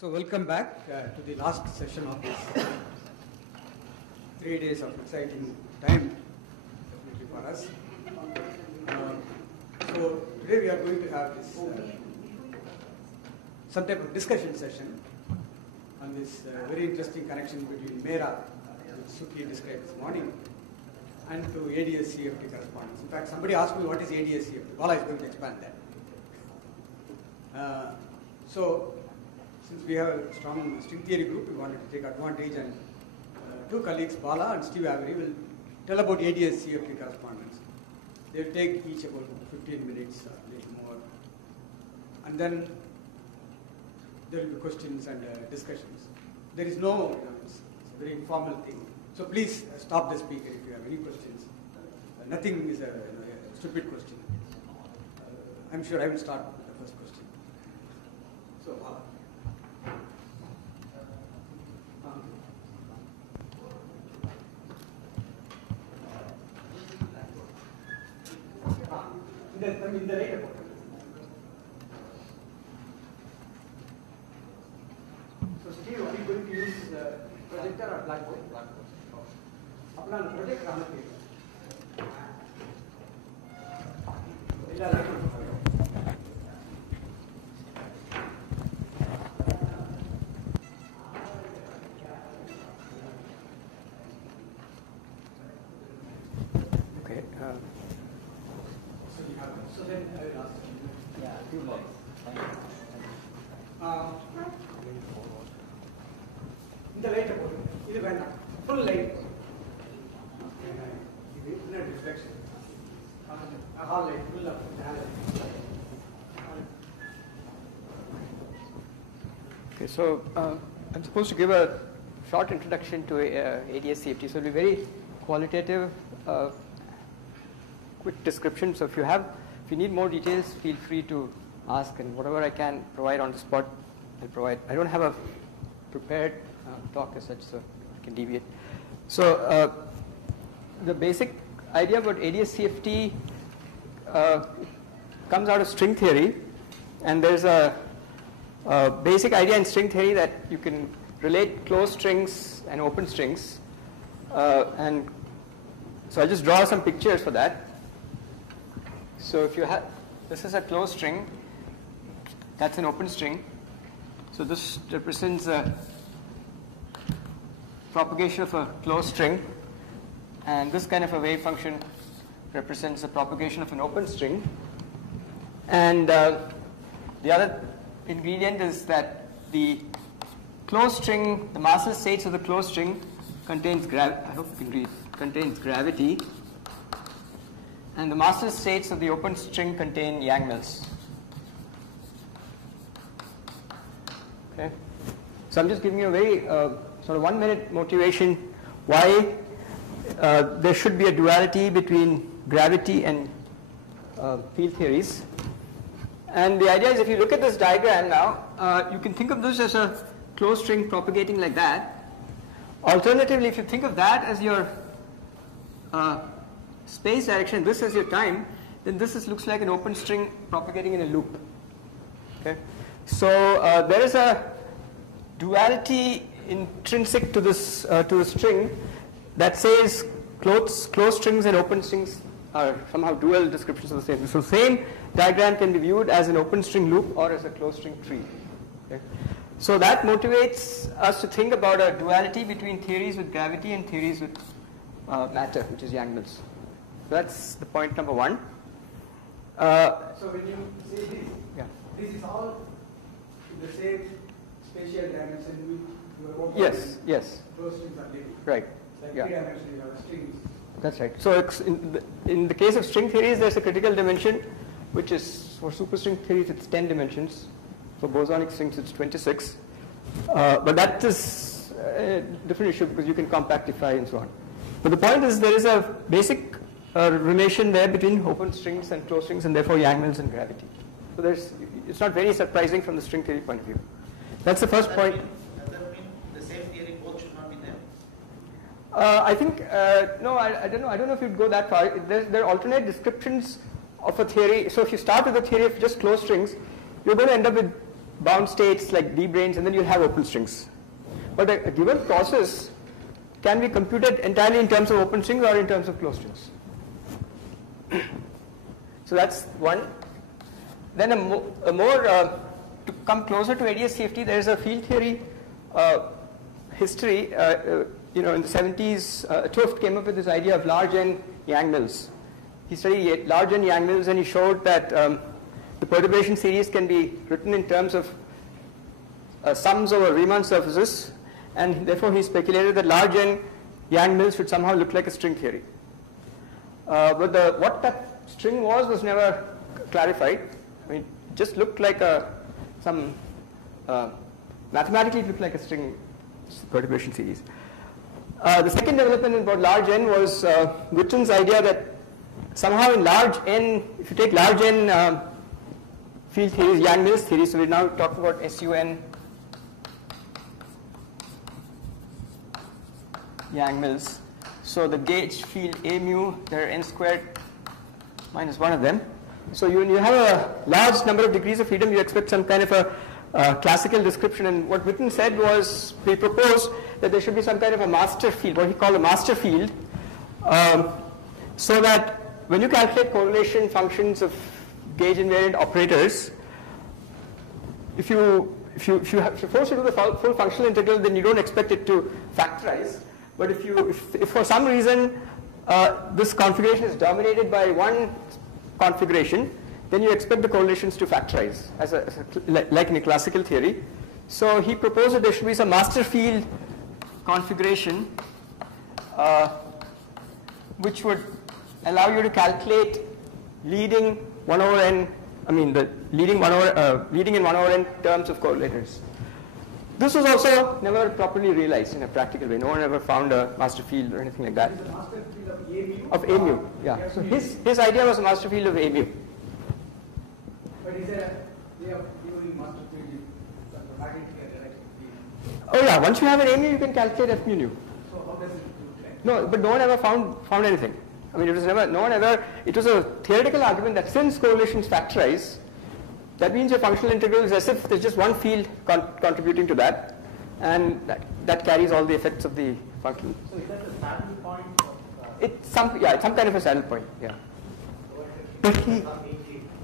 So welcome back to the last session of this 3 days of exciting time, definitely for us. So today we are going to have this some type of discussion session on this very interesting connection between mera, which Suki described this morning, and to ADS-CFT correspondence. In fact, somebody asked me what is ADS-CFT. Bala is going to expand that. So since we have a strong string theory group, we wanted to take advantage, and two colleagues, Bala and Steve Avery, will tell about ADS-CFT correspondence. They will take each about 15 minutes, a little more, and then there will be questions and discussions. There is no, it's a very informal thing. So please stop the speaker if you have any questions. Nothing is a stupid question. I'm sure I will start with the first question. So, Bala. In the later part. So Steve, are you going to use projector or blackboard? Blackboard. अपना project कहाँ पे? Okay. So then I will ask you. Yeah, few more. In the later part, this is when full light. Internet reflection. A hall light, full of Okay, so I'm supposed to give a short introduction to ADS-CFT. So it'll be very qualitative, quick description. So if you need more details, feel free to ask, and whatever I can provide on the spot, I'll provide. I don't have a prepared talk as such, so I can deviate. So the basic idea about ADS-CFT comes out of string theory, and there's a basic idea in string theory that you can relate closed strings and open strings, and so I'll just draw some pictures for that. So if you have, this is a closed string, that's an open string. So this represents a propagation of a closed string, and this kind of a wave function represents the propagation of an open string. And the other ingredient is that the closed string, the massless states of the closed string contains contains gravity, and the massless states of the open string contain Yang-Mills. Okay, so I'm just giving you a very sort of 1 minute motivation why there should be a duality between gravity and field theories. And the idea is, if you look at this diagram now, you can think of this as a closed string propagating like that. Alternatively, if you think of that as your space direction, this as your time, then this looks like an open string propagating in a loop. Okay, so there is a duality intrinsic to this to the string that says closed strings and open strings are somehow dual descriptions of the same. So same diagram can be viewed as an open string loop or as a closed string tree. Okay, so that motivates us to think about a duality between theories with gravity and theories with matter, which is Yang-Mills. So that's the point number one. So when you say this, yeah, this is all in the same spatial dimension with your open. Yes, yes. Closed strings are living. Right. Like Yeah. 3 dimensional, you have strings. That's right. So in the case of string theories, there's a critical dimension, which is, for superstring theories, it's 10 dimensions. For bosonic strings, it's 26. But that is a different issue because you can compactify and so on. But the point is, there is a basic relation there between open strings and closed strings, and therefore Yang-Mills and gravity. So it's not very surprising from the string theory point of view. That's the first point. Does that mean the same theory both should not be there? I think, no, I don't know. I don't know if you'd go that far. There are alternate descriptions of a theory. So if you start with a theory of just closed strings, you're going to end up with bound states like D-branes, and then you'll have open strings. But a given process can be computed entirely in terms of open strings or in terms of closed strings. So that's one. Then a more to come closer to ADS-CFT, there is a field theory history. In the 70s, Tufte came up with this idea of large N Yang mills. He studied large N Yang mills, and he showed that the perturbation series can be written in terms of sums over Riemann surfaces, and therefore he speculated that large N Yang mills should somehow look like a string theory. But what that string was never clarified. I mean, it just looked like mathematically it looked like a string perturbation series. The second development about large N was Guitton's idea that somehow in large N, if you take large N field theories, Yang mills theory, so we're now talking about SUN Yang mills. So the gauge field A mu, there are n squared minus one of them. So when you have a large number of degrees of freedom, you expect some kind of a classical description. And what Witten said was, he proposed that there should be some kind of a master field, what he called a master field, so that when you calculate correlation functions of gauge invariant operators, if you're forced to do the full functional integral, then you don't expect it to factorize. But if for some reason this configuration is dominated by one configuration, then you expect the correlations to factorize like in a classical theory. So he proposed that there should be some master field configuration which would allow you to calculate leading 1 over n, the leading in 1 over n terms of correlators. This was also never properly realized in a practical way. No one ever found a master field or anything like that. Is the master field of A mu? Of A mu, yeah. So his idea was a master field of A mu. But is there a way of using master field in magnetic electric field? Oh yeah, once you have an A mu, you can calculate F mu nu. So how does it look like? No, but no one ever found anything. I mean, it was a theoretical argument that since correlations factorize, that means your functional integral is as if there's just one field contributing to that, and that carries all the effects of the function. So is that the saddle point of It's some kind of a saddle point, yeah.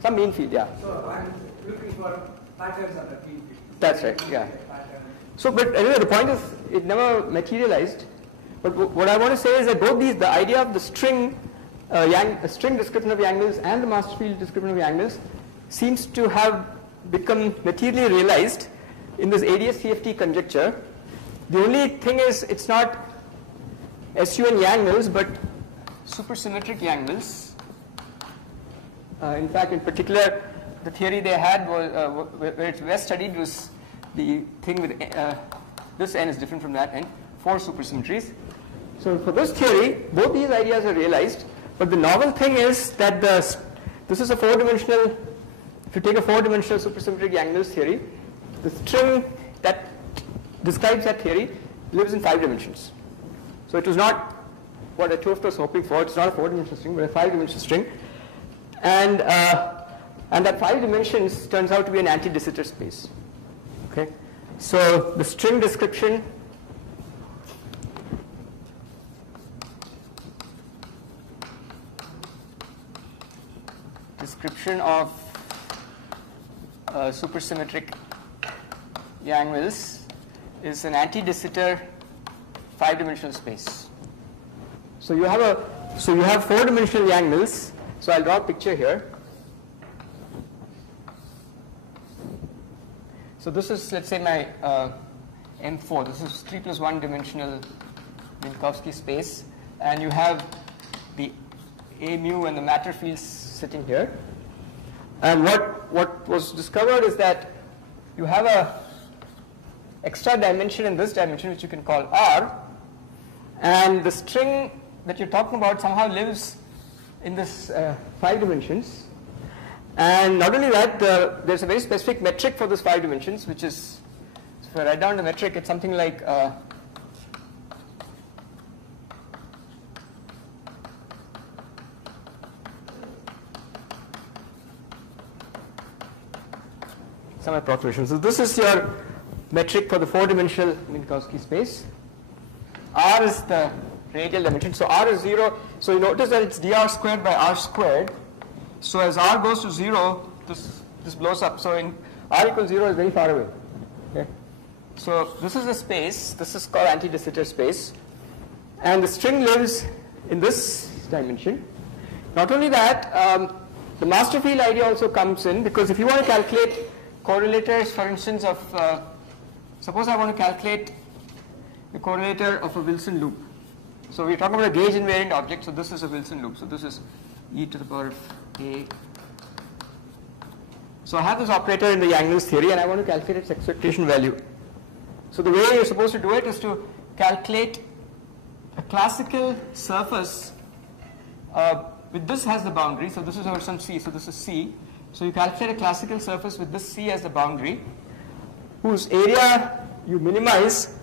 Some mean field, yeah. So I'm looking for patterns of the field. That's right, yeah. So, but anyway, the point is, it never materialized. But what I want to say is that both the idea of the string description of Yang mills and the master field description of Yang mills seems to have become materially realized in this ADS-CFT conjecture. The only thing is, it's not SUN Yang mills, but supersymmetric Yang mills. In fact, in particular, the theory they had was, where it's best studied, was the thing with this n is different from that n, 4 supersymmetries. So for this theory, both these ideas are realized, but the novel thing is that this is a 4-dimensional, if you take a 4-dimensional supersymmetric Yang mills theory, the string that describes that theory lives in 5 dimensions. So it was not what Tufte was hoping for. It's not a 4-dimensional string, but a 5-dimensional string. And that 5 dimensions turns out to be an anti-de Sitter space. Okay, so the string description of supersymmetric Yang mills is an anti-de Sitter 5-dimensional space. So you have 4-dimensional Yang mills. So I'll draw a picture here. So this is, let's say, my M4. This is 3 plus 1 dimensional Minkowski space, and you have the A mu and the matter fields sitting here. And what was discovered is that you have a extra dimension in this dimension, which you can call R, and the string that you're talking about somehow lives in this 5 dimensions. And not only that, there's a very specific metric for this 5 dimensions, which is, so if I write down the metric, it's something like approximation. So this is your metric for the 4-dimensional Minkowski space. R is the radial dimension. So R is 0. So you notice that it's dr squared by r squared. So as r goes to 0, this blows up. So in r equals 0 is very far away. Okay. So this is the space. This is called anti-de Sitter space. And the string lives in this dimension. Not only that, the master field idea also comes in, because if you want to calculate correlators, for instance, of suppose I want to calculate the correlator of a Wilson loop. So we're talking about a gauge invariant object. So this is a Wilson loop. So this is e to the power of a. So I have this operator in the Yang-Mills theory, and I want to calculate its expectation value. So the way you're supposed to do it is to calculate a classical surface with this as the boundary. So this is over some C. So this is C. So you calculate a classical surface with this C as the boundary, whose area you minimize,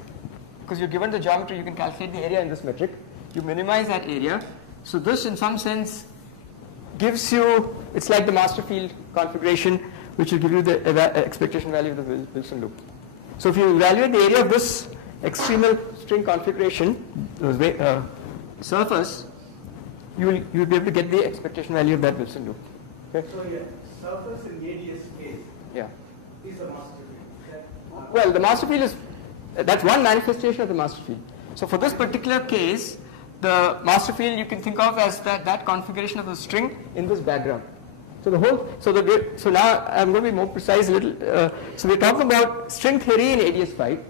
because you're given the geometry, you can calculate the area in this metric. You minimize that area. So this, in some sense, gives you, it's like the master field configuration, which will give you the expectation value of the Wilson loop. So if you evaluate the area of this extremal string configuration surface, you'll be able to get the expectation value of that Wilson loop. Okay? So yeah, surface in ADS case Yeah. is a master field. Well, the master field is, that's one manifestation of the master field. So for this particular case, the master field you can think of as that configuration of the string in this background. So the whole, so now I'm going to be more precise a little. So we're talking about string theory in ADS5.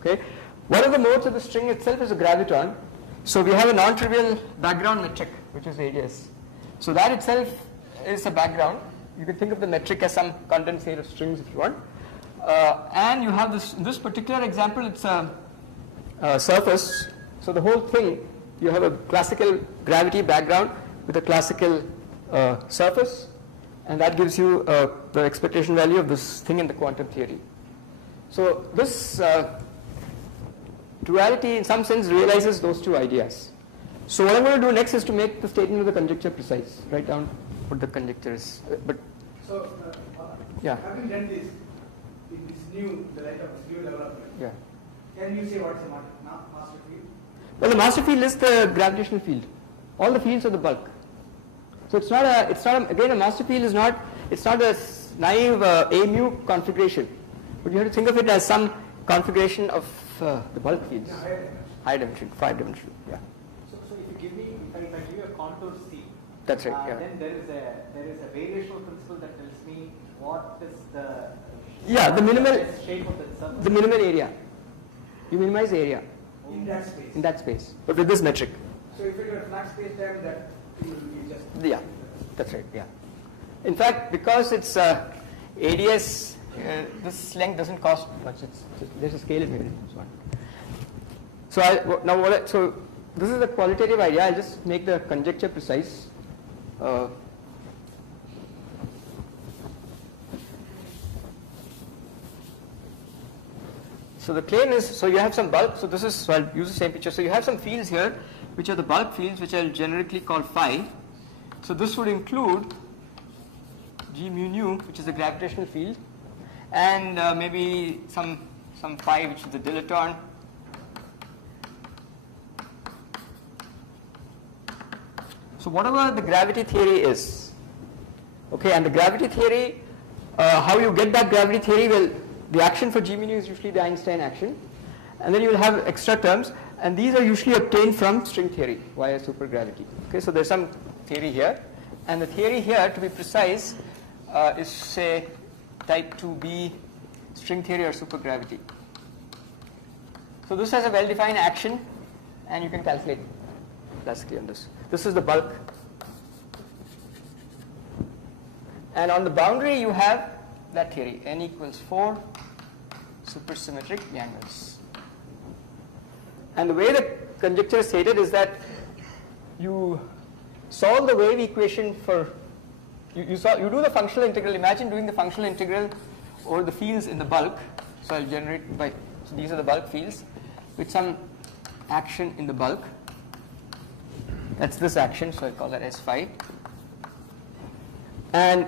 Okay, one of the modes of the string itself is a graviton. So we have a non-trivial background metric, which is ADS. So that itself is a background. You can think of the metric as some condensate of strings if you want. And you have this, in this particular example, it's a surface. So the whole thing, you have a classical gravity background with a classical surface, and that gives you the expectation value of this thing in the quantum theory. So this duality in some sense realizes those two ideas. So what I'm going to do next is to make the statement of the conjecture precise. Write down what the conjecture is. So, Yeah. having done this, in this new, the light of this new development, Yeah. can you say what's a master field? Well, the master field is the gravitational field. All the fields are the bulk. So it's not again, a master field is not, it's not a naive a mu configuration, but you have to think of it as some configuration of the bulk fields. Yeah, High dimension, 5-dimensional. Yeah. So if you give me, if I give you a contour C, That's right. Yeah. then there is a variational principle that tells me what is the The minimal shape of the surface. the minimal area. You minimize the area in that space. in that space, but with this metric. So if it were flat space time, that will be just. Yeah, that's right. Yeah. In fact, because it's ADS, this length doesn't cost much. It's just, there's a scale invariant. So this is the qualitative idea. I'll just make the conjecture precise. So the claim is, so you have some bulk, so I'll use the same picture. So you have some fields here, which are the bulk fields, which I'll generically call phi. So this would include G mu nu, which is the gravitational field, and maybe some phi, which is the dilaton. So whatever the gravity theory is, okay, and the gravity theory, how you get that gravity theory, well, the action for G mu nu is usually the Einstein action, and then you will have extra terms, and these are usually obtained from string theory via supergravity. Okay, so there's some theory here, and the theory here, to be precise, is say type 2b string theory or supergravity. So this has a well-defined action, and you can calculate classically on this. This is the bulk, and on the boundary you have that theory, n equals 4 supersymmetric Yang-Mills. And the way the conjecture is stated is that you solve the wave equation for, you do the functional integral. Imagine doing the functional integral over the fields in the bulk. So I'll generate so these are the bulk fields with some action in the bulk. That's this action, so I'll call that S phi. And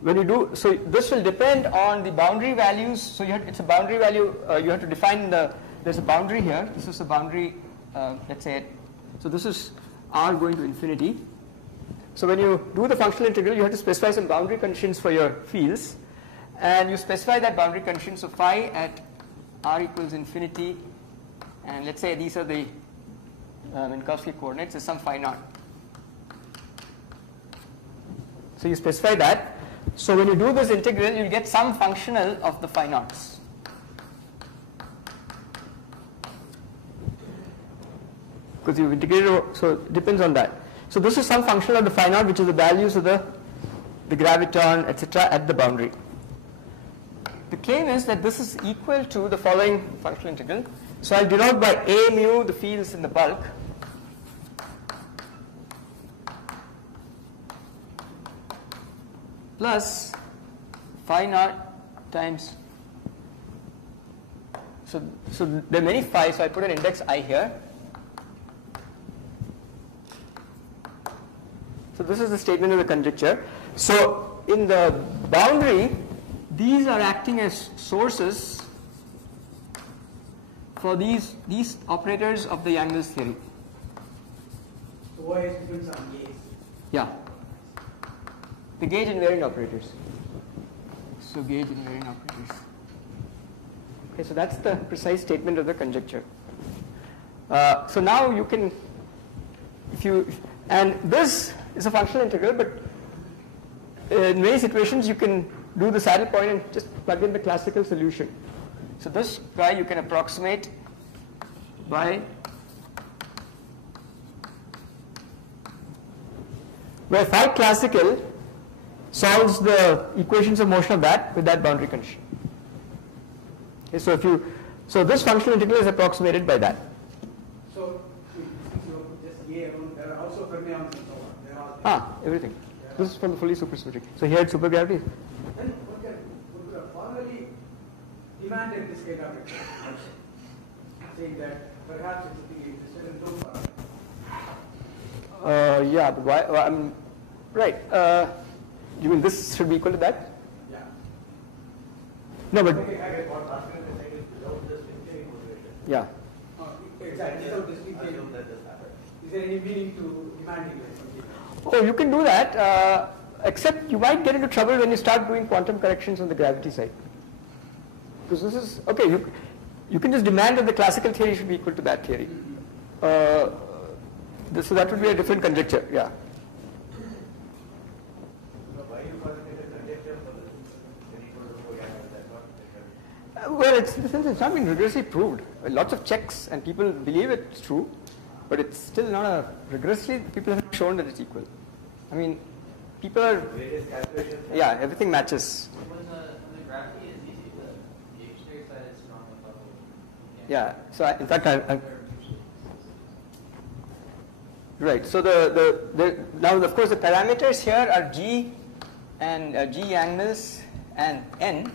when you do, so this will depend on the boundary values. So it's a boundary value, you have to define there's a boundary here. This is a boundary, let's say, so this is r going to infinity. So when you do the functional integral, you have to specify some boundary conditions for your fields. And you specify that boundary condition, so phi at r equals infinity, and let's say these are the Minkowski coordinates, is some phi naught. So you specify that. So when you do this integral, you'll get some functional of the phi naughts. Because you've integrated, so it depends on that. So this is some functional of the phi naught, which is the values of the graviton, etc. at the boundary. The claim is that this is equal to the following functional integral. So I'll denote by a mu the fields in the bulk, plus phi naught times, so there are many phi, so I put an index I here. So this is the statement of the conjecture. So in the boundary, these are acting as sources for these operators of the Yang-Mills theory. So why is difference on gauge? Yeah. The gauge invariant operators. So gauge invariant operators. Okay, so that's the precise statement of the conjecture. So now you can, and this is a functional integral, but in many situations you can do the saddle point and just plug in the classical solution. So this guy you can approximate by where phi classical solves the equations of motion of that with that boundary condition. Okay, so this functional integral is approximated by that. So since you just A alone, there are also fermions and so on. Everything. This is from the fully supersymmetric. So here it's supergravity. Then one can formally demanded this kind of expression, saying that perhaps it's being existed in no form. Yeah, but why? Well, right. You mean this should be equal to that? Yeah. No, but yeah. Exactly. So is there any meaning to demanding like something? Oh, you can do that, except you might get into trouble when you start doing quantum corrections on the gravity side. Because this is, okay, you can just demand that the classical theory should be equal to that theory. So that would be a different conjecture, yeah. Well, it's not been rigorously proved. Lots of checks and people believe it's true, but it's still not rigorously, people have shown that it's equal. I mean, people are, yeah, everything matches. When the gravity is easy, the gauge states that it's not a level. Yeah, so in fact, right, so now of course the parameters here are G and G Yang-Mills and N.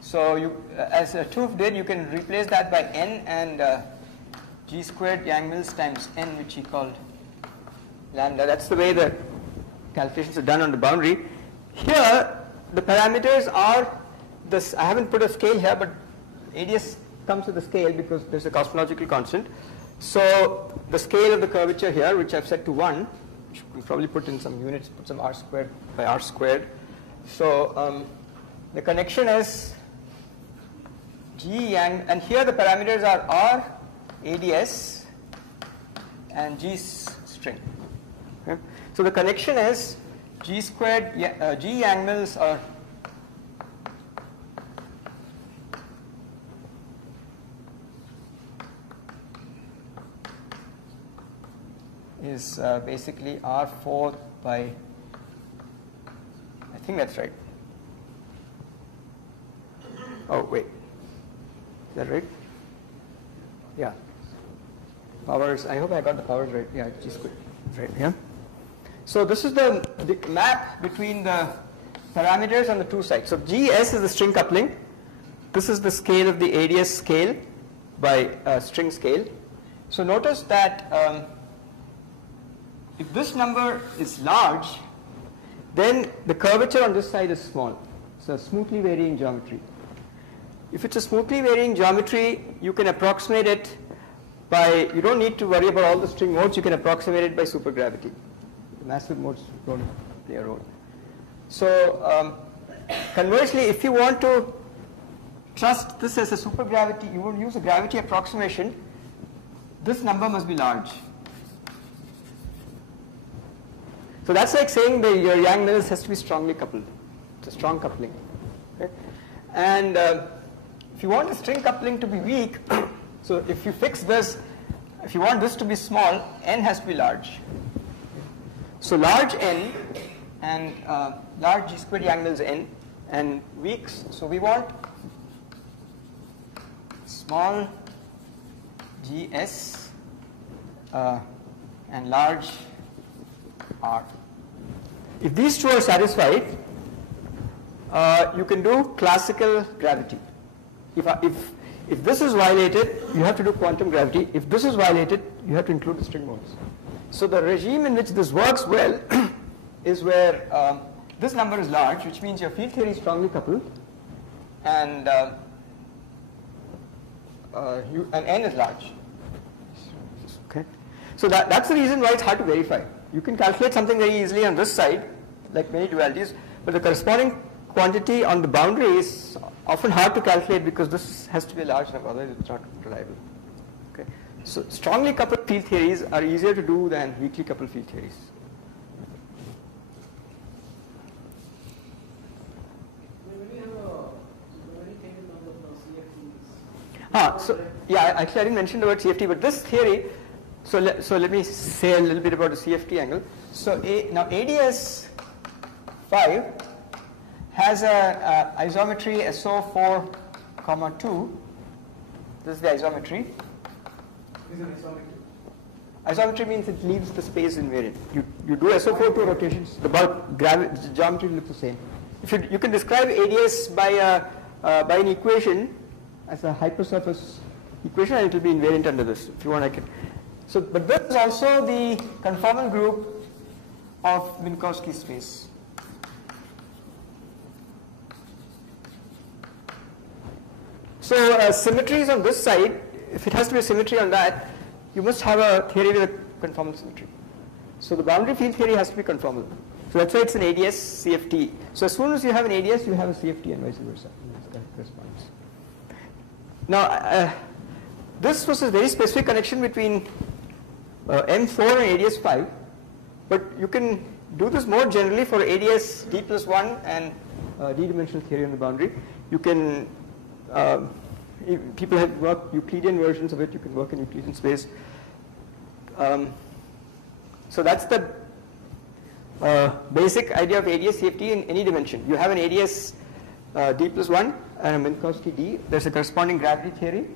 So you, as Toof did, you can replace that by N and G squared Yang-Mills times N, which he called lambda. That's the way the calculations are done on the boundary. Here, the parameters are this. I haven't put a scale here, but ADS comes with a scale because there's a cosmological constant. So the scale of the curvature here, which I've set to 1, which we probably put in some units, put some r squared by r squared. So the connection is G Yang, and here the parameters are R, ADS, and G string. Okay. So the connection is G squared, G Yang-Mills are is basically R4 by, I think that's right. Oh, wait. Is that right? Yeah. Powers, I hope I got the powers right. Yeah, G squared. Right, yeah. So this is the map between the parameters on the two sides. So GS is the string coupling. This is the scale of the ADS scale by string scale. So notice that if this number is large, then the curvature on this side is small. So smoothly varying geometry. If it's a smoothly varying geometry, you can approximate it by, you don't need to worry about all the string modes, you can approximate it by supergravity. The massive modes don't play a role. So conversely, if you want to trust this as a supergravity, you will use a gravity approximation, this number must be large. So that's like saying that your Yang-Mills has to be strongly coupled. It's a strong coupling. Okay? And if you want the string coupling to be weak, so if you fix this, if you want this to be small, n has to be large. So large n and large G squared Yang-Mills n and weaks, so we want small gs and large r. If these two are satisfied, you can do classical gravity. If this is violated, you have to do quantum gravity. If this is violated, you have to include the string modes. So the regime in which this works well is where this number is large, which means your field theory is strongly coupled, and n is large. Okay. So that's the reason why it's hard to verify. You can calculate something very easily on this side, like many dualities, but the corresponding quantity on the boundary is often hard to calculate because this has to be a large number, otherwise it's not reliable. Okay. So strongly coupled field theories are easier to do than weakly coupled field theories. So yeah, actually I didn't mention the word CFT, but this theory, so let me say a little bit about the CFT angle. So now ADS 5 has a isometry SO4, 2. This is the isometry. Is an isometry. Isometry means it leaves the space invariant. You do SO4 2 rotations, the bulk geometry looks the same. If you can describe ADS by an equation as a hypersurface equation, and it will be invariant under this. If you want, I can. So, but this is also the conformal group of Minkowski space. So symmetries on this side, if it has to be a symmetry on that, you must have a theory with a conformal symmetry. So the boundary field theory has to be conformal. So that's why it's an ADS CFT. So as soon as you have an ADS, you have a CFT and vice versa. Corresponds. Now this was a very specific connection between M4 and ADS 5, but you can do this more generally for ADS D+1 and D-dimensional theory on the boundary. You can people have worked Euclidean versions of it. You can work in Euclidean space. So that's the basic idea of ADS CFT in any dimension. You have an ADS D+1 and a Minkowski D. There's a corresponding gravity theory,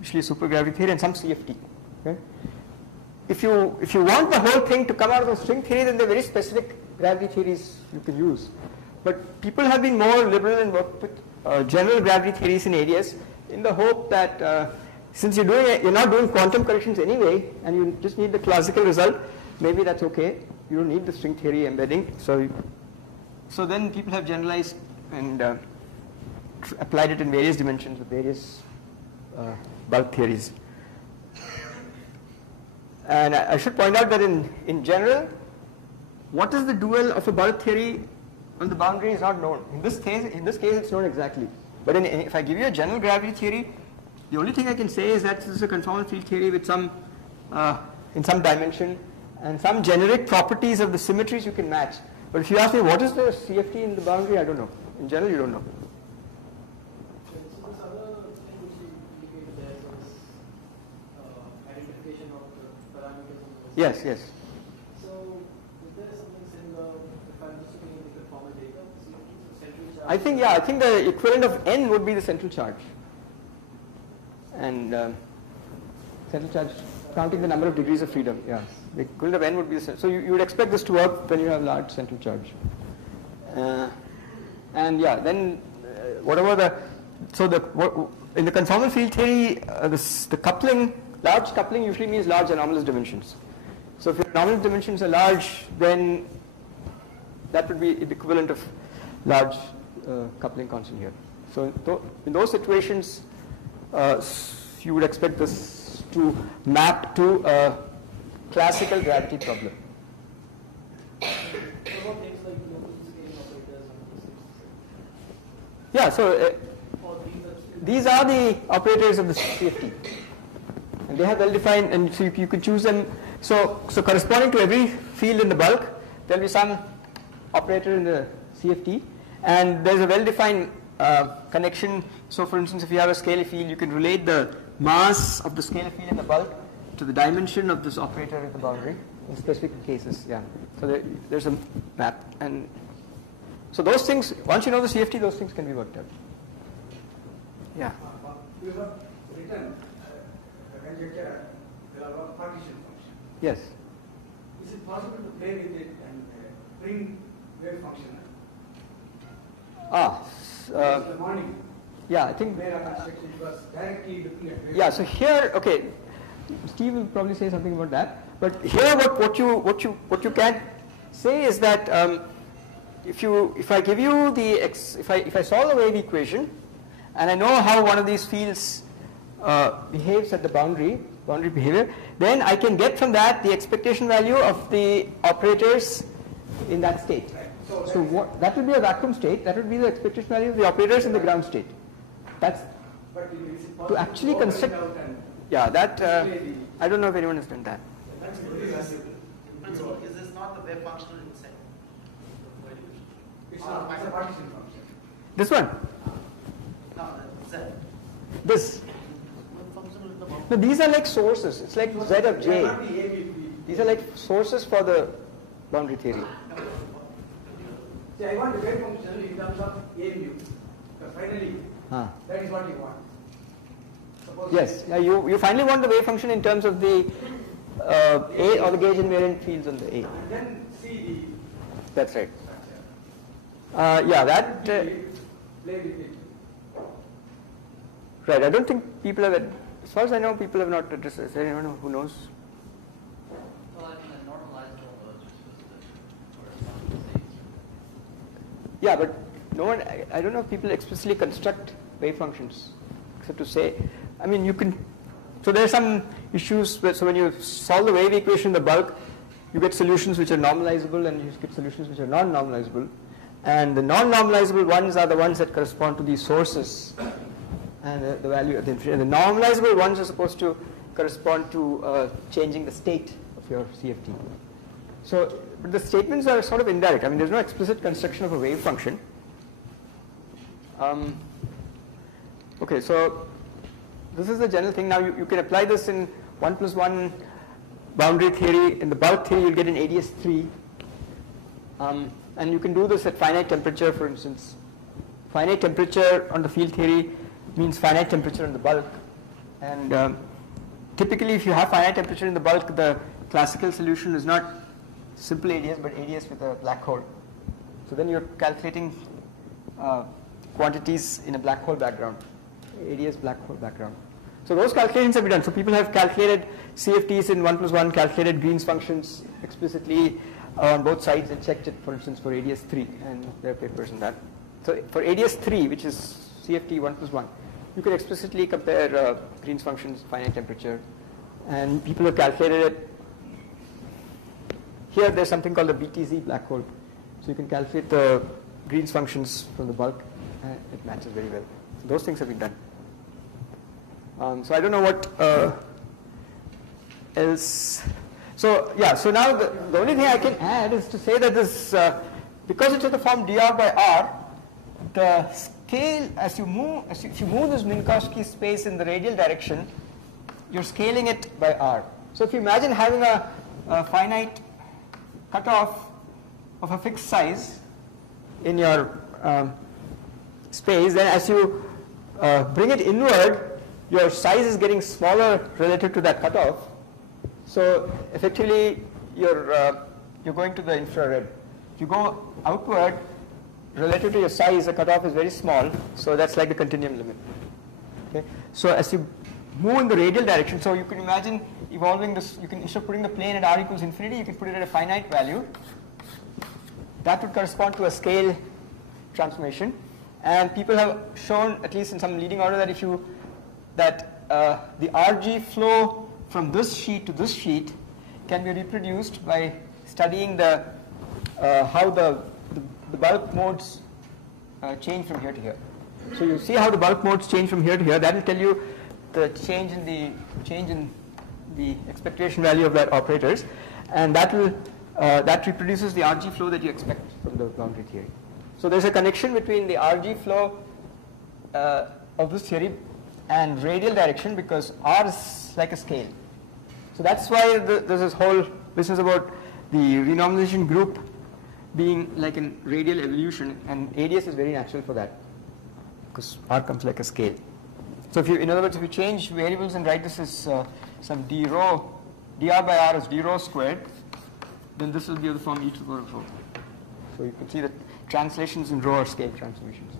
usually supergravity theory, and some CFT. Okay? If you want the whole thing to come out of the string theory, then there are very specific gravity theories you can use. But people have been more liberal and worked with general gravity theories in ADS in the hope that since you're not doing quantum corrections anyway, and you just need the classical result, maybe that's okay. You don't need the string theory embedding. So then people have generalized and applied it in various dimensions with various bulk theories. And I should point out that in general, what is the dual of a bulk theory on the boundary is not known. In this case, it's known exactly. But if I give you a general gravity theory, the only thing I can say is that this is a conformal field theory with some in some dimension and some generic properties of the symmetries you can match. But if you ask me what is the CFT in the boundary, I don't know. In general, you don't know. So this other thing which you indicated there was identification of the parameters. Yes, yes. So is there something similar if I'm just looking at the conformal data? So central charge? I think the equivalent of n would be the central charge. And central charge, counting the number of degrees of freedom, yeah. The equivalent of n would be the so you would expect this to work when you have large central charge. And yeah, then whatever in the conformal field theory, the coupling, large coupling usually means large anomalous dimensions. So if your anomalous dimensions are large, then that would be the equivalent of large coupling constant here. So in those situations, you would expect this to map to a classical gravity problem. What about things like local scaling operators and these things? Yeah, so Or these are the operators of the CFT. And they have well-defined, and so you can choose them. So corresponding to every field in the bulk, there will be some operator in the CFT, and there's a well-defined connection. So for instance, if you have a scalar field, you can relate the mass of the scalar field in the bulk to the dimension of this operator at the boundary in specific cases. Yeah. So there's a map, and so those things, once you know the CFT, those things can be worked out. Yeah. You have written conjecture about partition function. Yes. Is it possible to play with it and bring wave function? In the morning, Yeah, I think. mera construction was directly looking at wave. Yeah. So here, okay, Steve will probably say something about that. But here, what you can say is that if I give you the if I solve the wave equation, and I know how one of these fields behaves at the boundary behavior, then I can get from that the expectation value of the operators in that state. So what that would be a vacuum state. That would be the expectation value of the operators in the ground state. That's But is it possible to actually open it construct. out and Yeah, that I don't know if anyone has done that. that's very valuable. In principle, is this not the wave function inside? It's not, it's a partition function. This one, No, the Z. this. What function is the bound? No, these are like sources. It's like Z of They are J. not the ABP. These are like sources for the boundary theory. See, I want the wave function in terms of A mu. Because finally, that is what you want. Suppose Yes. Yeah, you finally want the wave function in terms of the A or the gauge invariant fields on the A. And then see That's right. the Yeah, that. play with it. Right. I don't think people have. As far as I know, people have not addressed this. Anyone who knows? Well, I mean, the normalized level is just the corresponding states. Yeah, but no one. I don't know if people explicitly construct wave functions, except to say. I mean, you can. So there are some issues. So when you solve the wave equation in the bulk, you get solutions which are normalizable, and you get solutions which are non-normalizable. And the non-normalizable ones are the ones that correspond to these sources, and the value at the infinity. And the normalizable ones are supposed to correspond to changing the state of your CFT. So, but the statements are sort of indirect. I mean, there's no explicit construction of a wave function. Okay, so this is the general thing. Now you can apply this in 1+1 boundary theory. In the bulk theory, you'll get an ADS3. And you can do this at finite temperature, for instance. Finite temperature on the field theory means finite temperature in the bulk. And typically, if you have finite temperature in the bulk, the classical solution is not simple ADS, but ADS with a black hole. So then you're calculating quantities in a black hole background, ADS black hole background. So those calculations have been done. So people have calculated CFTs in 1+1, calculated Green's functions explicitly on both sides and checked it, for instance, for ADS3, and there are papers on that. So for ADS3, which is CFT 1+1, you can explicitly compare Green's functions, finite temperature, and people have calculated it. Here there's something called the BTZ black hole. So you can calculate the Green's functions from the bulk, and it matches very well. So those things have been done. So I don't know what else. So yeah, so now the only thing I can add is to say that this, because it's in the form dr by r, the scale if you move this Minkowski space in the radial direction, you're scaling it by r. So if you imagine having a finite cutoff of a fixed size in your space, then as you bring it inward, your size is getting smaller relative to that cutoff. So effectively, you're going to the infrared. If you go outward, relative to your size, the cutoff is very small. So that's like the continuum limit. Okay. So as you move in the radial direction, so you can imagine evolving this. You can, instead of putting the plane at r equals infinity, you can put it at a finite value. that would correspond to a scale transformation. And people have shown, at least in some leading order, that the RG flow from this sheet to this sheet can be reproduced by studying how the bulk modes change from here to here. So you see how the bulk modes change from here to here. That will tell you the change in the expectation value of that operators, and that reproduces the RG flow that you expect from the boundary theory. So there's a connection between the RG flow of this theory and radial direction, because R is like a scale. So that's why there's this whole business about the renormalization group being like a radial evolution, and ADS is very natural for that, because R comes like a scale. So if you, in other words, if you change variables and write this as some d rho, dr by r is d rho squared, then this will be of the form e to the power of rho. So you can see that translations in rho are scale transformations.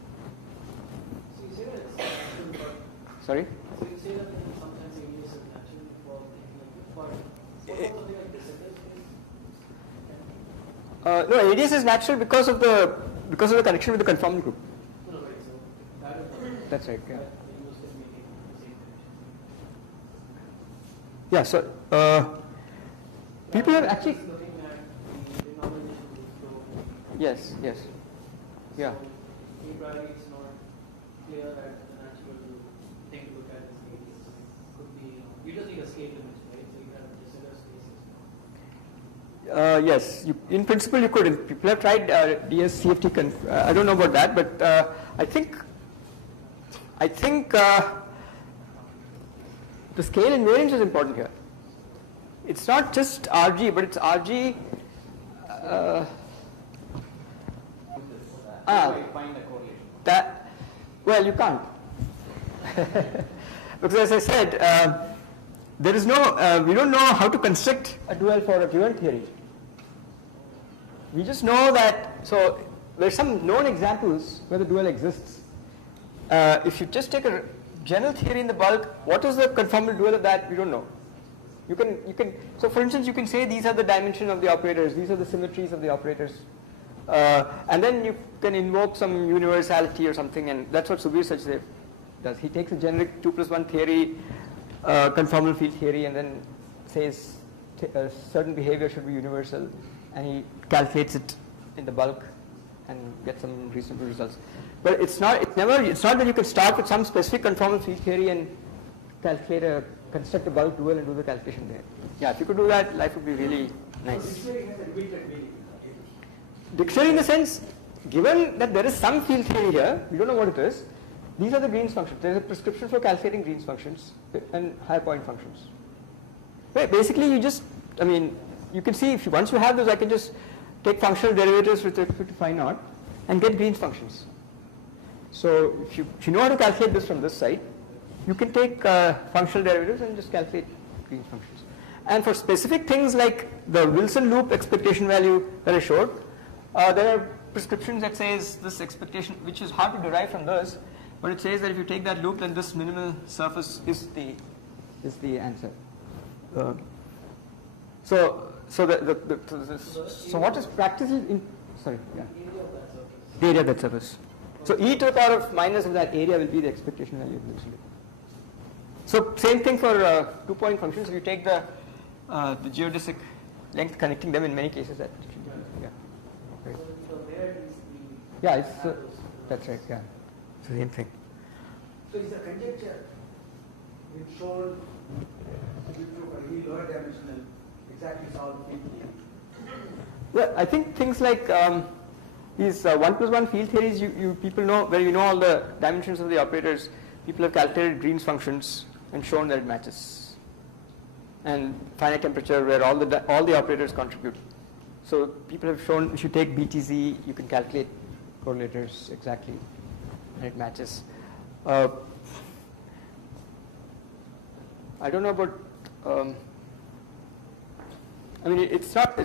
So you say that it's natural, but Sorry? so you say that sometimes ADS is natural for thinking like for something like this. No, ADS is natural because of the connection with the conformal group. No, right. So that is not. That's right. Yeah. That the use can make it the same connection. Yeah. So people have actually. Looking at the renormalization group flow. Yes. Yes. Yeah. So a priori it's not clear that the natural thing to look at is ADS. Could be, you just need a scale dimension, right? So you have de Sitter spaces. Yes, in principle you could. People have tried DS CFT. I don't know about that, but I think the scale invariance is important here. It's not just RG, but it's RG. Find a correlation. That, well, you can't. Because as I said, there is no, we don't know how to construct a dual for a given theory. We just know that, so there's some known examples where the dual exists. If you just take a general theory in the bulk, what is the conformal dual of that? We don't know. You can, so for instance, you can say these are the dimension of the operators, these are the symmetries of the operators. And then you can invoke some universality or something, and that's what Subir Sachdev does. He takes a generic 2+1 theory, conformal field theory, and then says a certain behavior should be universal, and he calculates it in the bulk and gets some reasonable results. But it's not that you can start with some specific conformal field theory and construct a bulk dual and do the calculation there. Yeah, if you could do that, life would be really nice. Dictionary has a weighted meaning. Dictionary in the sense, given that there is some field theory here, we don't know what it is, these are the Green's functions. There is a prescription for calculating Green's functions and higher point functions. Right, basically you just, I mean, you can see once you have those, I can just take functional derivatives with respect to phi naught and get Green's functions. So if you know how to calculate this from this side, you can take functional derivatives and just calculate Green's functions. And for specific things like the Wilson loop expectation value that I showed, there are prescriptions that says this expectation, which is hard to derive from this, but it says that if you take that loop, then this minimal surface is the answer. So what is practically in, sorry, yeah. The area of that surface. So e to the power of minus of that area will be the expectation value of Wilson loop. So same thing for 2-point functions. If you take the geodesic length, connecting them in many cases, that should be, yeah. Right. So there is the. Yeah, it's that's right. Yeah, it's the same thing. So is the conjecture we've shown a really lower dimensional exactly solve the field theory? Well, I think things like these 1+1 field theories, you people know, where you know all the dimensions of the operators. People have calculated Green's functions and shown that it matches. And finite temperature, where all the operators contribute. So people have shown if you take BTZ, you can calculate correlators exactly, and it matches. I don't know about. I mean, it's not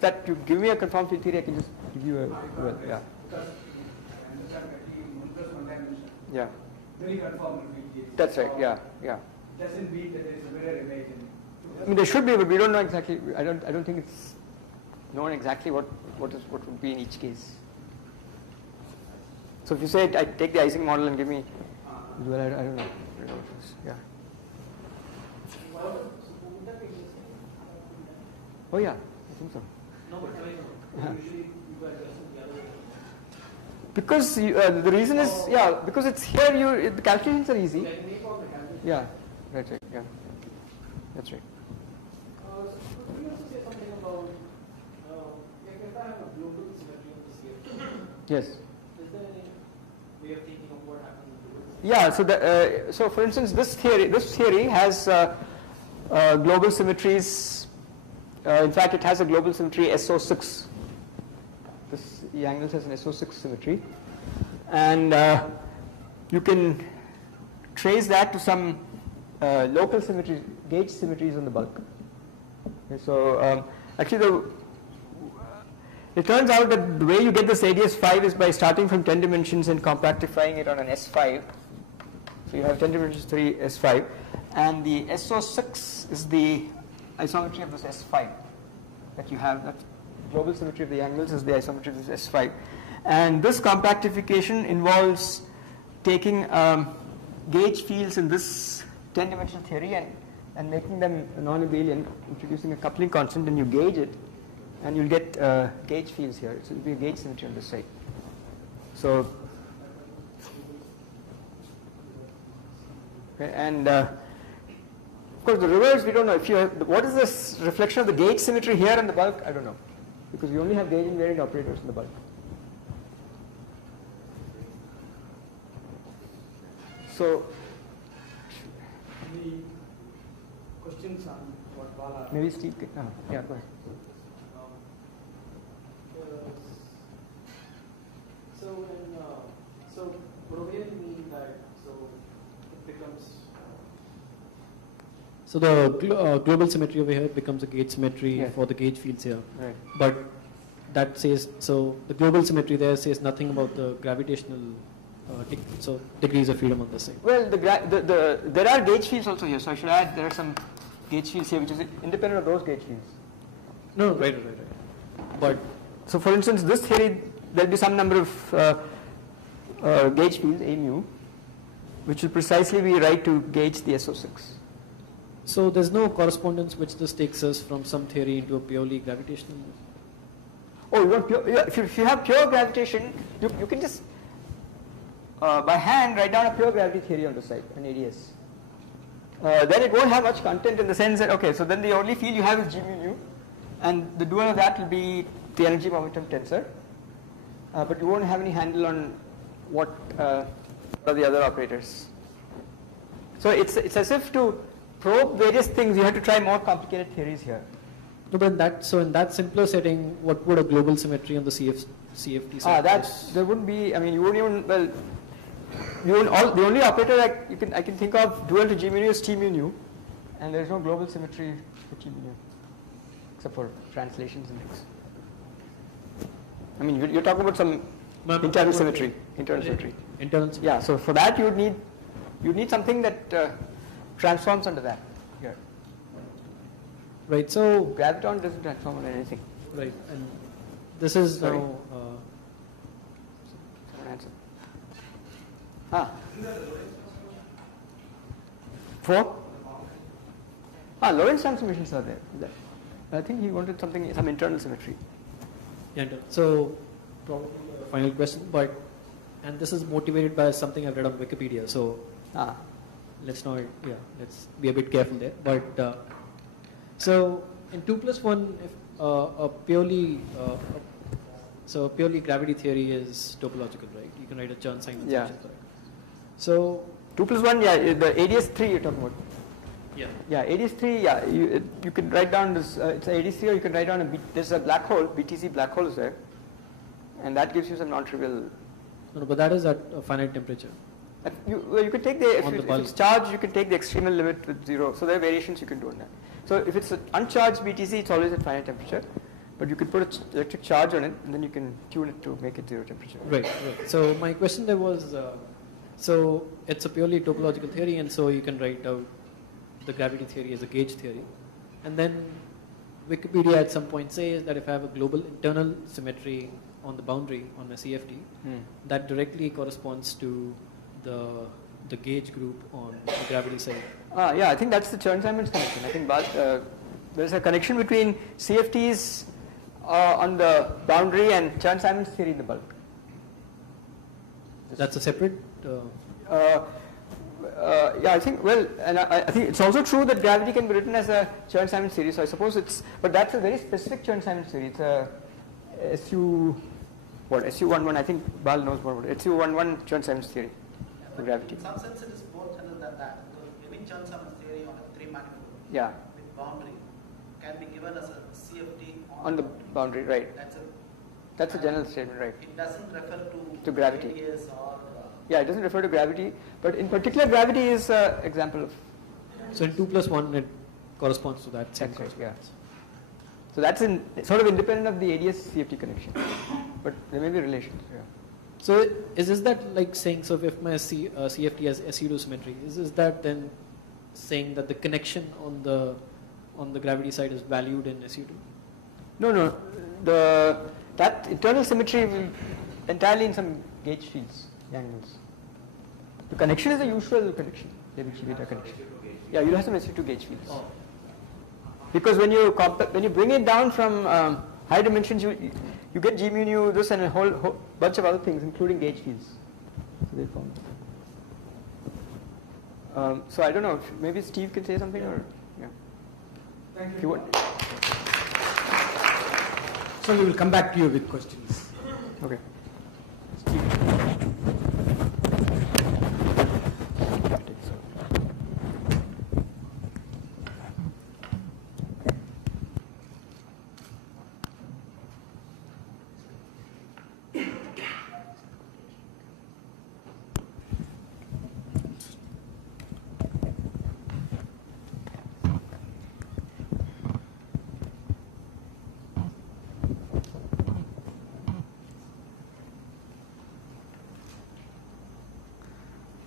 that you give me a conformal field theory, I can just give you a yeah. Because I understand that in 1+1 dimension, Yeah. very conformal field theory. That's right. Yeah. Yeah. Doesn't mean that there is a mirror image in. I mean, there should be, but we don't know exactly. I don't think it's known exactly what would be in each case. So if you say I take the Ising model and give me, well, I don't know. Yeah. Oh yeah, I think so. No, but usually you guys are the other way. Because the reason is, yeah, because it's here. The calculations are easy. Can you make all the calculations? Yeah, that's right. Yeah, that's right. So could you also say something about if I have a global symmetry of the CFT? Yes. Is there any way of thinking of what happens in global symmetry? Yeah. So for instance, this theory has global symmetries. In fact, it has a global symmetry SO6. This Yang has an SO6 symmetry, and you can trace that to some local symmetries, gauge symmetries on the bulk. Okay, so actually, it turns out that the way you get this ADS5 is by starting from 10 dimensions and compactifying it on an S5. So you have 10 dimensions 3 S5, and the SO6 is the isometry of this S5 that you have. That global symmetry of the angles is the isometry of this S5, and this compactification involves taking gauge fields in this 10-dimensional theory and making them non-abelian, introducing a coupling constant, and you gauge it, and you'll get gauge fields here. So it will be a gauge symmetry on this side. So, okay, and of course the reverse we don't know. If you have, what is this reflection of the gauge symmetry here in the bulk? I don't know, because we only have gauge invariant operators in the bulk. So Any questions on what Bala? maybe Steve can, yeah, go ahead. So Broderian mean that it becomes. So the global symmetry over here becomes a gauge symmetry Yeah. for the gauge fields here. Right. But that says, so the global symmetry there says nothing about the gravitational degrees of freedom on this side. Well, there are gauge fields also here, so I should add there are some gauge fields here which is independent of those gauge fields. No, right. But So for instance, this theory, there will be some number of gauge fields, A mu, which will precisely be right to gauge the SO6. so there's no correspondence which this takes us from some theory into a purely gravitational. Oh, you want pure, yeah, if you have pure gravitation, you can just by hand write down a pure gravity theory on the side, an ADS. Then it won't have much content in the sense that, okay, so then the only field you have is G mu nu, and the dual of that will be the energy momentum tensor, but you won't have any handle on what are the other operators. So it's as if to probe various things, you have to try more complicated theories here. No, but in that simpler setting, what would a global symmetry on the CFT side? There wouldn't be. I mean, you wouldn't even. Well, the only operator I can think of dual to G mu nu is T mu nu, and there is no global symmetry for T mu nu, except for translations and things. I mean, you're talking about some internal symmetry. Internal symmetry. Yeah. So for that, you need something that transforms under that. Here. Right. So Graviton doesn't transform under anything. right, and this is Sorry. now. Someone answer. For? Lorentz transformations are there. I think he wanted some internal symmetry. Yeah, so probably a final question, and this is motivated by something I've read on Wikipedia. So let's be a bit careful there. But so in 2+1, if a purely gravity theory is topological, right? You can write a Chern-Simons Yeah. function for it. So 2+1, yeah, the ADS3 you're talking about. yeah, Yeah, ADS3, yeah, you can write down this, it's a ADS3, or you can write down there's a black hole, BTC black hole is there, and that gives you some non-trivial. no, but that is at a finite temperature. You can take if On the if bulk. it's charged, you can take the extremal limit with 0. So there are variations you can do on that. So if it's an uncharged BTC, it's always at finite temperature, but you can put an electric charge on it, and then you can tune it to make it 0 temperature. Right. So my question there was, so it's a purely topological theory, and so you can write out the gravity theory as a gauge theory, and then Wikipedia at some point says that if I have a global internal symmetry on the boundary on a CFT, that directly corresponds to the gauge group on the gravity side. Yeah, I think that's the Chern-Simons connection. I think there's a connection between CFTs on the boundary and Chern-Simons theory in the bulk. That's a separate. Yeah, I think, well, and I think it's also true that gravity can be written as a Chern-Simons theory, so I suppose but that's a very specific Chern-Simons theory. It's a SU11, I think Bal knows more about it. SU11 Chern-Simons theory for gravity. In some sense, it is more general than that. Because any Chern-Simons theory on a 3 manifold with boundary can be given as a CFT on the boundary, right. That's a general statement, right. It doesn't refer to gravity. radius or yeah, it doesn't refer to gravity, but in particular, gravity is an example of. So in 2 plus 1, it corresponds to that same correspondence. Yeah. So that's sort of independent of the ADS CFT connection, but there may be relations. Yeah. So is that like saying, so if my CFT has SU2 symmetry, is that then saying that the connection on the gravity side is valued in SU2? No. That internal symmetry will entirely in some gauge fields, angles. The connection is a usual connection, Lebesgue connection. Yeah, you'll have some SU2 gauge fields. Oh. Because when you bring it down from high dimensions, you get G mu nu this and a whole bunch of other things, including gauge fields. So they form. So I don't know. Maybe Steve can say something, or yeah. Thank If you. you want. So we will come back to you with questions. Okay.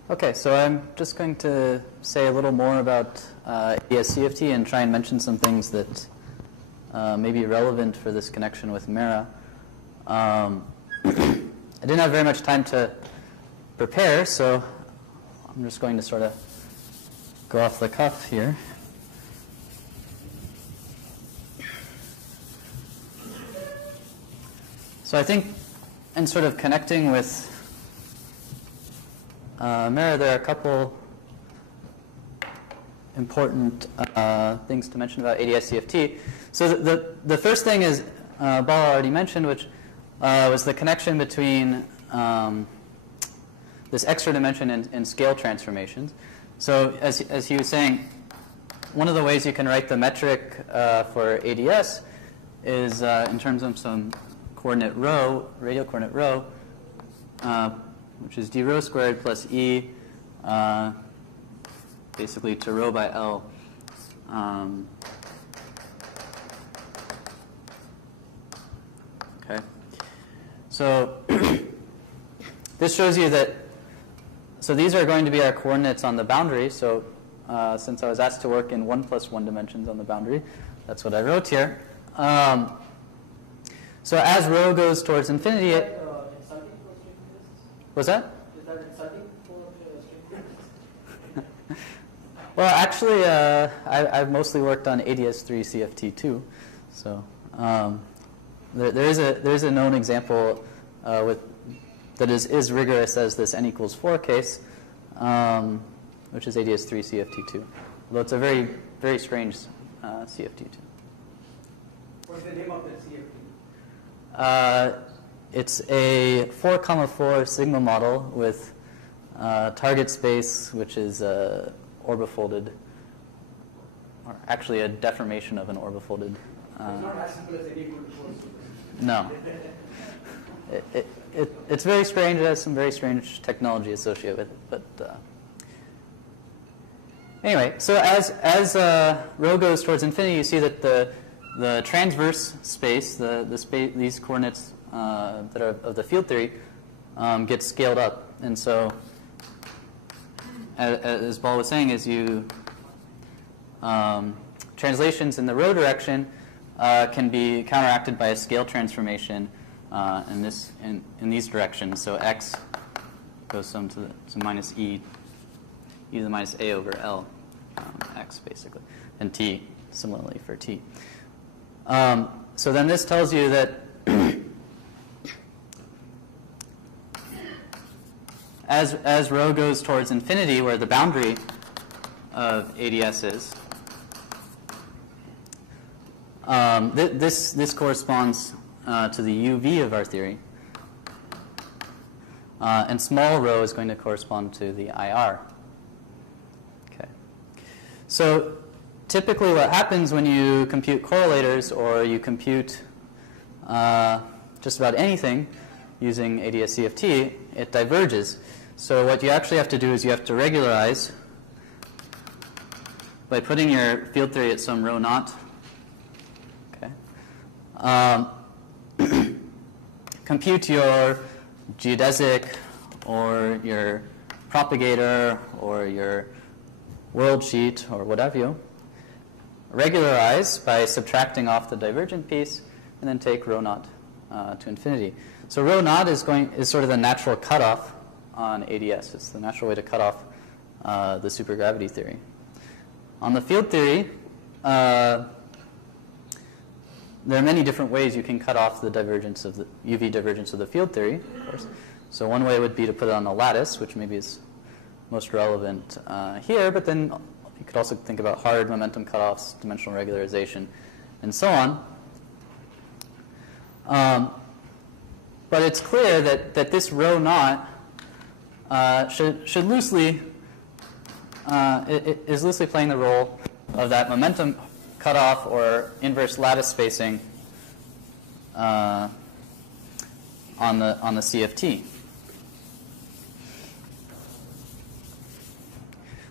Okay, so I'm just going to say a little more about ADS-CFT and try and mention some things that may be relevant for this connection with mera. I didn't have very much time to prepare, so I'm just going to sort of go off the cuff here. So I think in sort of connecting with mera, there are a couple important things to mention about ADS-CFT. So the first thing is, Bala already mentioned, which was the connection between this extra dimension and scale transformations. So as he was saying, one of the ways you can write the metric for ADS is in terms of some coordinate rho, radial coordinate rho, which is d rho squared plus e, basically to rho by L. Okay. So this shows you that, so these are going to be our coordinates on the boundary. So since I was asked to work in 1 plus 1 dimensions on the boundary, that's what I wrote here. So as rho goes towards infinity, insulting for string theorists? what's that? Is that insulting for string theorists? Well, actually, I've mostly worked on ADS3 CFT2, so there is a known example that is rigorous as this n equals 4 case, which is ADS3 CFT2. Although it's a very, very strange CFT2. What's the name of that CFT? It's a 4,4 sigma model with target space, which is orbifolded, or actually a deformation of an orbifolded. It's not as simple as any equal to 4. No. It's very strange. It has some very strange technology associated with it. But anyway, so as rho goes towards infinity, you see that the transverse space, these coordinates that are of the field theory, get scaled up. And so, as Bal was saying, as you translations in the rho direction can be counteracted by a scale transformation in these directions. So x goes some to minus e to the minus a over L, x basically, and t similarly for t. So then this tells you that as rho goes towards infinity, where the boundary of ADS is, this corresponds to the UV of our theory, and small rho is going to correspond to the IR. Okay. So typically what happens when you compute correlators or you compute just about anything using ADS-CFT, it diverges. So what you actually have to do is you have to regularize by putting your field theory at some rho naught. Okay. Compute your geodesic or your propagator or your world sheet or whatever you. Regularize by subtracting off the divergent piece, and then take rho naught to infinity. So rho naught is sort of the natural cutoff on ADS. It's the natural way to cut off the supergravity theory. On the field theory, there are many different ways you can cut off the divergence of the UV divergence of the field theory, of course. So one way would be to put it on a lattice, which maybe is most relevant here, but then you could also think about hard momentum cutoffs, dimensional regularization, and so on. But it's clear that this rho naught should loosely is loosely playing the role of that momentum cutoff or inverse lattice spacing on the CFT.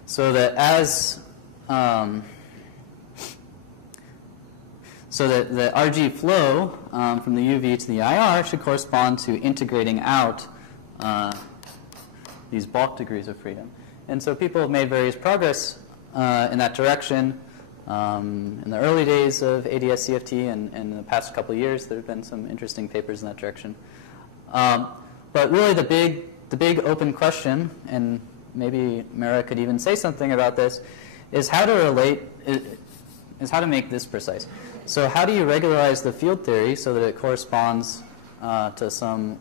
So that the RG flow from the UV to the IR should correspond to integrating out these bulk degrees of freedom. And so people have made various progress in that direction. In the early days of ADS-CFT and in the past couple of years, there have been some interesting papers in that direction. But really the big open question, and maybe Mera could even say something about this, is how to make this precise. So how do you regularize the field theory so that it corresponds to some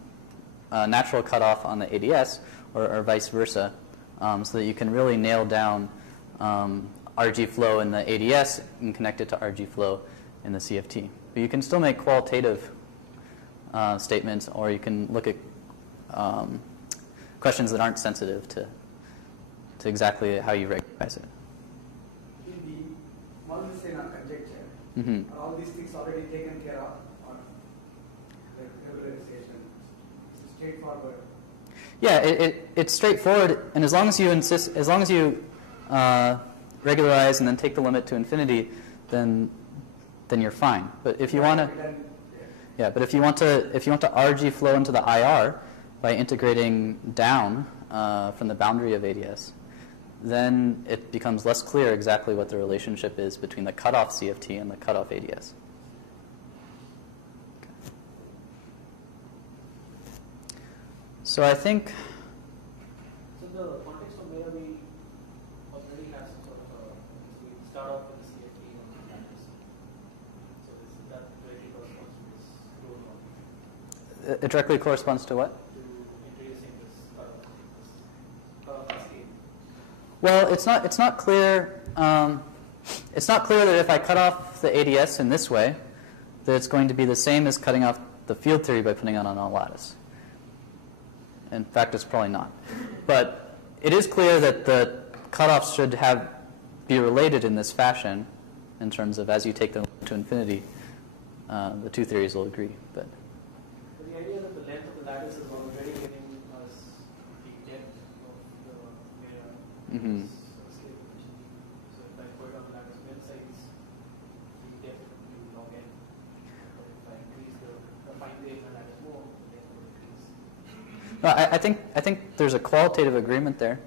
natural cutoff on the ADS, or vice versa, so that you can really nail down RG flow in the ADS and connect it to RG flow in the CFT. But you can still make qualitative statements, or you can look at questions that aren't sensitive to exactly how you regularize it. In the Malthus-Sena conjecture, Mm-hmm. are all these things already taken care of, or the regularization? It's straightforward. Yeah, it's straightforward, and as long as you regularize and then take the limit to infinity, then you're fine. But if you want to, yeah, but if you want to RG flow into the IR by integrating down from the boundary of ADS, then it becomes less clear exactly what the relationship is between the cutoff CFT and the cutoff ADS. Okay. So I think. So in the context of mera, we already have some sort of we start off with the CFT and the lattice. So that directly corresponds to this rho naught. It directly corresponds to what? To introducing this cutoff cascade. Well, it's not clear. It's not clear that if I cut off the ADS in this way, that it's going to be the same as cutting off the field theory by putting it on a lattice. In fact, it's probably not. But it is clear that the cutoffs should be related in this fashion, in terms of as you take them to infinity, the two theories will agree. But the idea that the length of the lattice is already giving us the depth of the mera. mm-hmm. So if I put it on the lattice mid size, the depth will be log n. But if I increase the fine grain on the lattice more, the depth will increase. No, I think there's a qualitative agreement there.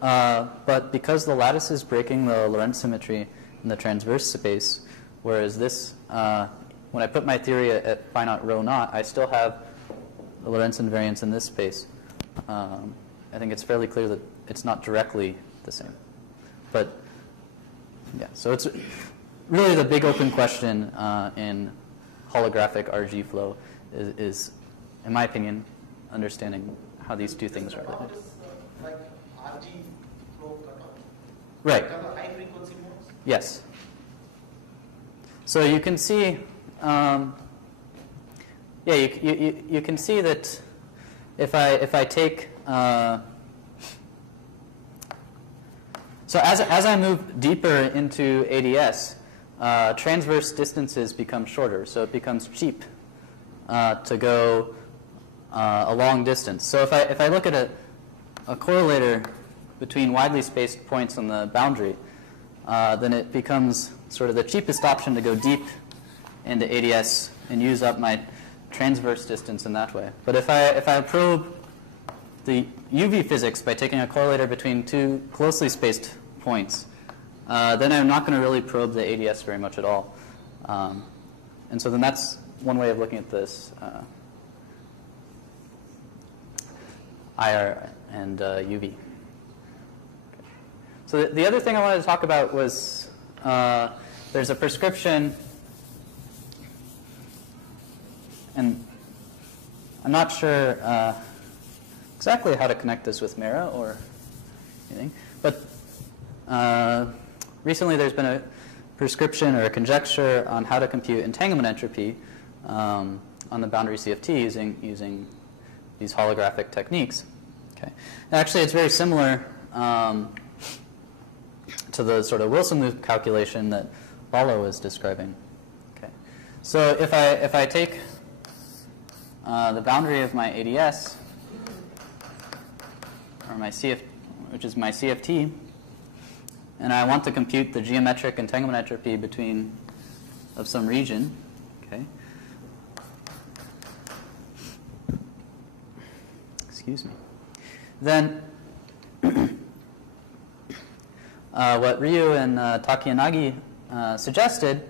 But because the lattice is breaking the Lorentz symmetry in the transverse space, Whereas this, when I put my theory at phi naught rho naught, I still have the Lorentz invariance in this space. I think it's fairly clear that it's not directly the same. But yeah, so it's really the big open question in holographic RG flow is, in my opinion, understanding how these two things are related. Like RG flow cutoff? Right. High frequency modes? Yes. So you can see, yeah, you can see that if I take, so as I move deeper into ADS, transverse distances become shorter, so it becomes cheap to go a long distance. So if I look at a correlator between widely spaced points on the boundary, then it becomes sort of the cheapest option to go deep into ADS and use up my transverse distance in that way. But if I probe the UV physics by taking a correlator between two closely spaced points, then I'm not going to really probe the ADS very much at all. And so then that's one way of looking at this IR and UV. So the other thing I wanted to talk about was there's a prescription, and I'm not sure exactly how to connect this with mera or anything, but recently there's been a prescription or a conjecture on how to compute entanglement entropy on the boundary CFT using these holographic techniques. Okay. Actually, it's very similar to the sort of Wilson loop calculation that Bala was describing. Okay. So if I take the boundary of my ADS, or my CF, which is my CFT, and I want to compute the geometric entanglement entropy of some region, okay. Excuse me. Then what Ryu and Takiyanagi suggested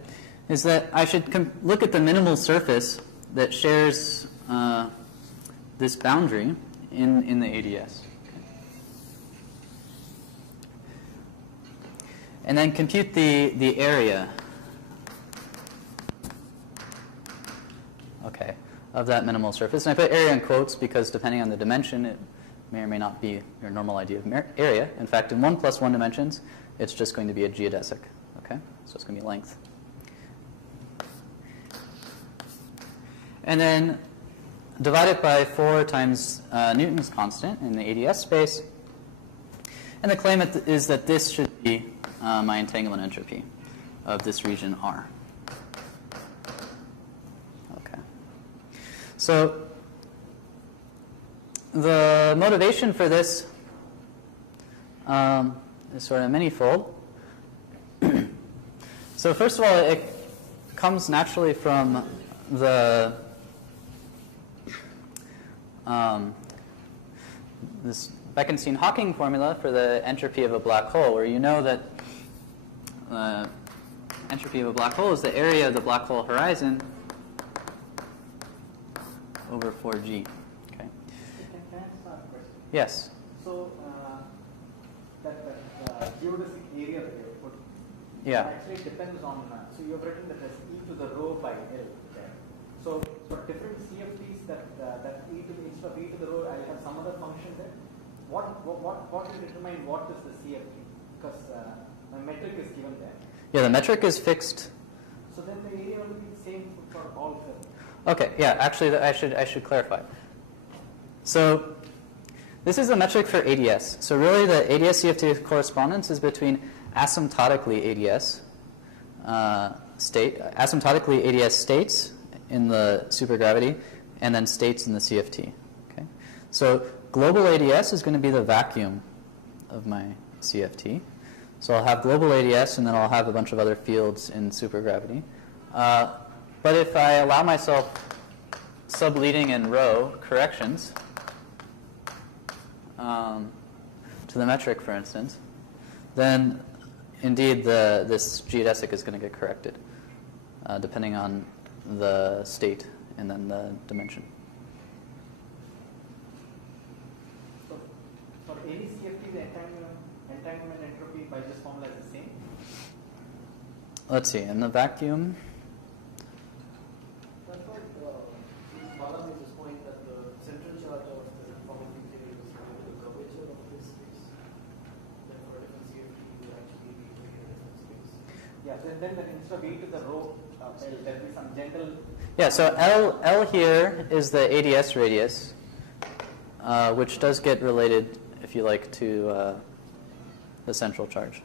is that I should look at the minimal surface that shares this boundary in the ADS. And then compute the area, okay, of that minimal surface. And I put area in quotes because depending on the dimension, it may or may not be your normal idea of area. In fact, in 1 + 1 dimensions, it's just going to be a geodesic, okay? So it's going to be length. And then divide it by 4 times Newton's constant in the ADS space. And the claim is that this should be my entanglement entropy of this region R. Okay. So the motivation for this is sort of many-fold. So first of all, it comes naturally from the this Bekenstein-Hawking formula for the entropy of a black hole, where you know that entropy of a black hole is the area of the black hole horizon over 4G. Okay. Can I ask a question? Yes. So that geodesic area that you put, Yeah. actually depends on. So you have written that as e to the rho by L. Okay. So for different CFTs, that e to the, instead of e to the rho, I'll have some other function there. What will determine what is the CFT? Because my metric is given there. Yeah, the metric is fixed. So then the area will be the same for all films. Okay, yeah, actually I should clarify. So this is the metric for ADS. So really the ADS CFT correspondence is between asymptotically ADS asymptotically ADS states in the supergravity and then states in the CFT. Okay? So global ADS is going to be the vacuum of my CFT. So I'll have global ADS and then I'll have a bunch of other fields in supergravity. But if I allow myself subleading and row corrections to the metric, for instance, then indeed this geodesic is going to get corrected. depending on the state and then the dimension. So for any CFT, the entanglement entropy by this formula is the same? Let's see, in the vacuum, That's what Bala made this point that the central charge of the conformity theory is related to the curvature of this space. Then for a different CFT, you would actually be doing a different space. Yeah, so then instead of e to the rho, there'll be some gentle. yeah, so L here is the ADS radius, which does get related, if you like, to the central charge.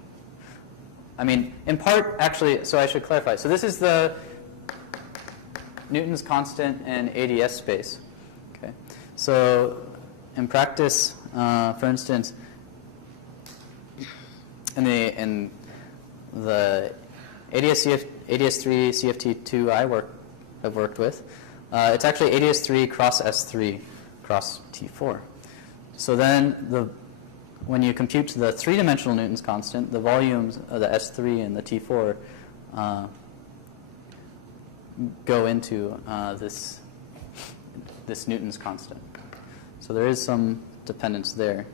I mean, in part, actually, so I should clarify. So this is the Newton's constant in ADS space. Okay. So in practice, for instance, in the ADS3 CFT2 I've worked with, it's actually ADS3 cross S3 cross T4. So then when you compute the three-dimensional Newton's constant, the volumes of the S3 and the T4 go into this Newton's constant. So there is some dependence there.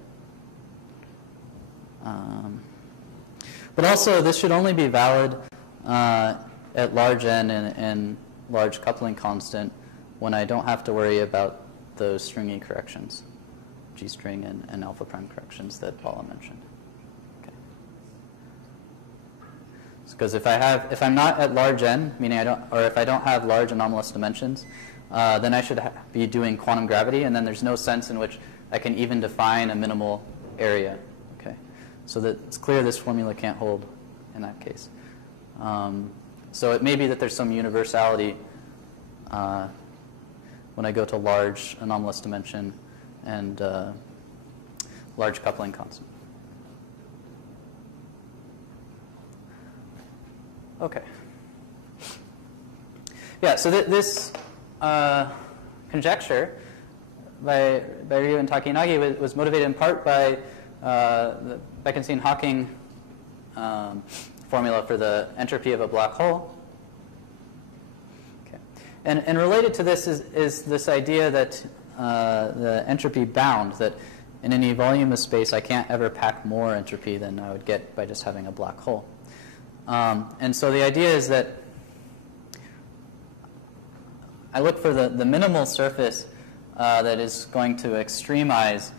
But also, this should only be valid at large n and large coupling constant when I don't have to worry about those stringy corrections, G string and alpha prime corrections that Paula mentioned. Okay. Because if I'm not at large n, meaning if I don't have large anomalous dimensions, then I should be doing quantum gravity, and then there's no sense in which I can even define a minimal area. Okay. So that it's clear this formula can't hold in that case. So it may be that there's some universality when I go to large anomalous dimension and large coupling constant. Okay. Yeah, so this conjecture by Ryu and Takinagi was motivated in part by the Bekenstein-Hawking formula for the entropy of a black hole. Okay. And related to this is this idea that the entropy bound, that in any volume of space I can't ever pack more entropy than I would get by just having a black hole. And so the idea is that I look for the minimal surface that is going to extremize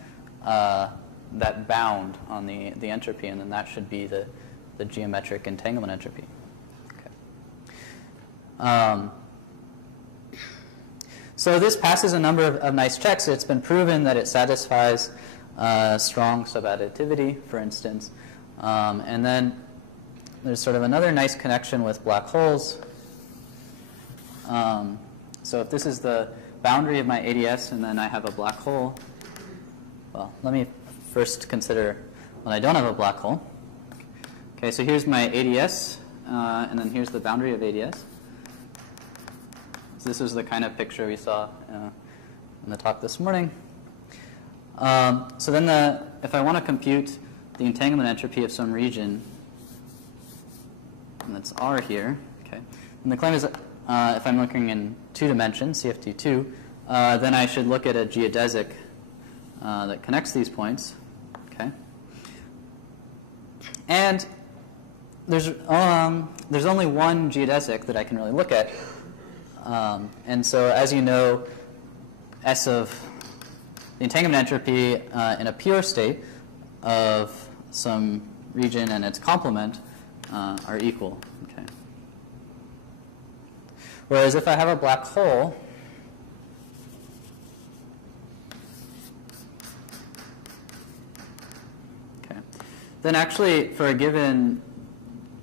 that bound on the entropy, and then that should be the geometric entanglement entropy. Okay. So this passes a number of nice checks. It's been proven that it satisfies strong subadditivity, for instance. And then there's sort of another nice connection with black holes. So if this is the boundary of my ADS and then I have a black hole, well, let me first consider when I don't have a black hole. Okay, so here's my ADS, and then here's the boundary of ADS. So this is the kind of picture we saw in the talk this morning. So then if I want to compute the entanglement entropy of some region, and that's R here, okay, and the claim is if I'm looking in 2 dimensions, CFT2, then I should look at a geodesic that connects these points, okay? And there's only one geodesic that I can really look at. And so, as you know, S of the entanglement entropy in a pure state of some region and its complement are equal. Okay. Whereas if I have a black hole, okay, then actually for a given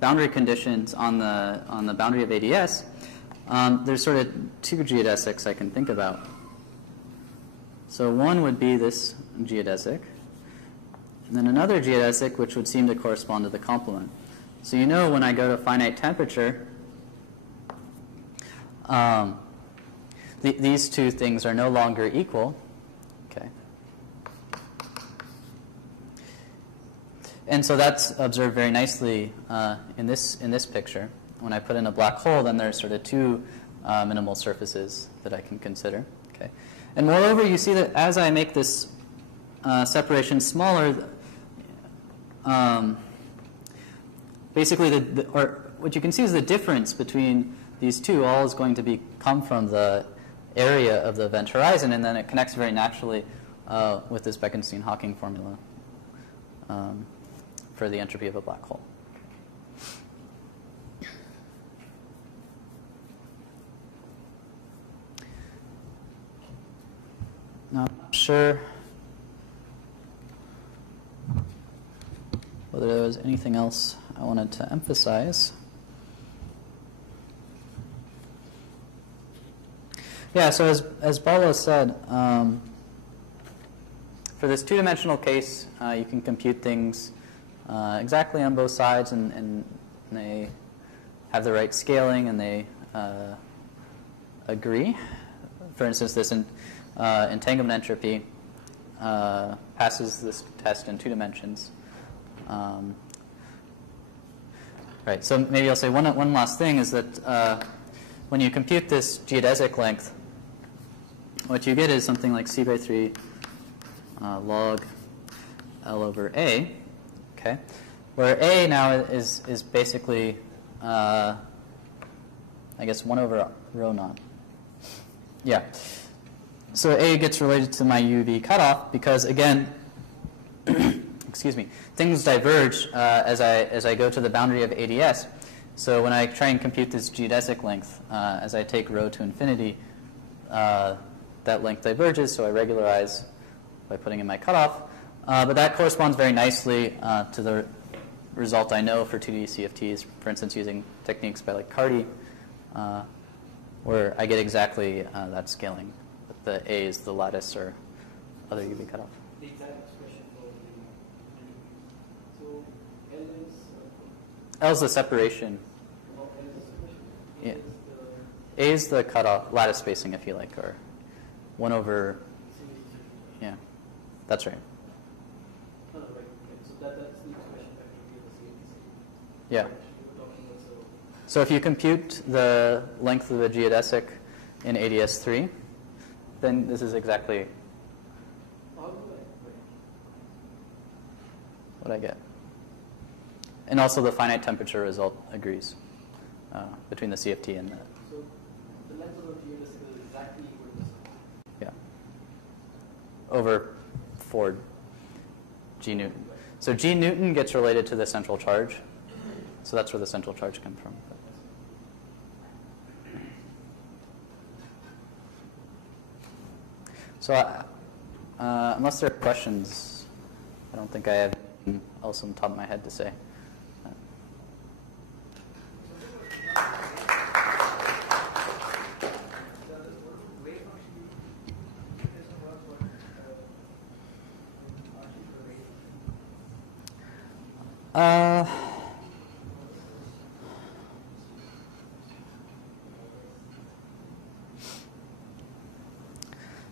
boundary conditions on the boundary of ADS, there's sort of 2 geodesics I can think about. So one would be this geodesic, and then another geodesic which would seem to correspond to the complement. So you know when I go to finite temperature, these 2 things are no longer equal. Okay. And so that's observed very nicely in this picture. when I put in a black hole, then there's sort of two minimal surfaces that I can consider. Okay, and moreover, you see that as I make this separation smaller, basically, what you can see is the difference between these two all is going to come from the area of the event horizon, and then it connects very naturally with this Bekenstein-Hawking formula for the entropy of a black hole. Now, I'm not sure whether there was anything else I wanted to emphasize. Yeah, so as Bala said, for this two-dimensional case, you can compute things exactly on both sides, and they have the right scaling, and they agree. For instance, this entanglement entropy passes this test in 2 dimensions. Right, so maybe I'll say one last thing is that when you compute this geodesic length, what you get is something like c by 3 log L over A, okay, where A now is basically, I guess, 1 over rho naught. Yeah. So A gets related to my UV cutoff because, again, excuse me, things diverge as I go to the boundary of ADS. So when I try and compute this geodesic length, as I take rho to infinity, that length diverges, so I regularize by putting in my cutoff. But that corresponds very nicely to the result I know for 2D CFTs, for instance, using techniques by like Carty, where I get exactly that scaling. The A is the lattice or other UV cutoff. The exact expression for the so L is L is the separation. L is the separation. Yeah. Is the A is the cutoff, lattice spacing, if you like, or 1 over, yeah, that's right. no, right. So that's the expression factor of the CFT. Yeah. So if you compute the length of the geodesic in ADS3, then this is exactly what I get. And also the finite temperature result agrees between the CFT and the... So the length of the geodesic is exactly equal to this. Yeah. Over 4 G Newton. So G Newton gets related to the central charge. So that's where the central charge comes from. So unless there are questions, I don't think I have anything else on the top of my head to say.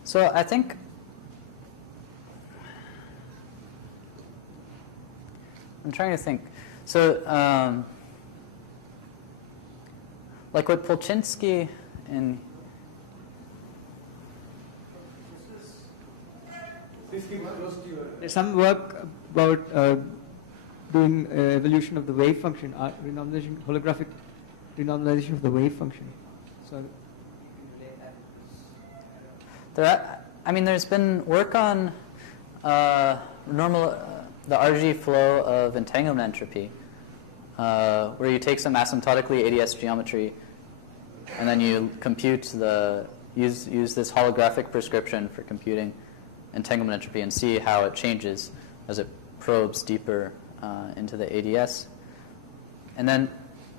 So I think I'm trying to think. So like what Polchinski and there's some work about doing evolution of the wave function, renormalization, holographic renormalization of the wave function. So there's been work on the RG flow of entanglement entropy, where you take some asymptotically ADS geometry, and then you compute use this holographic prescription for computing entanglement entropy and see how it changes as it probes deeper into the ADS. And then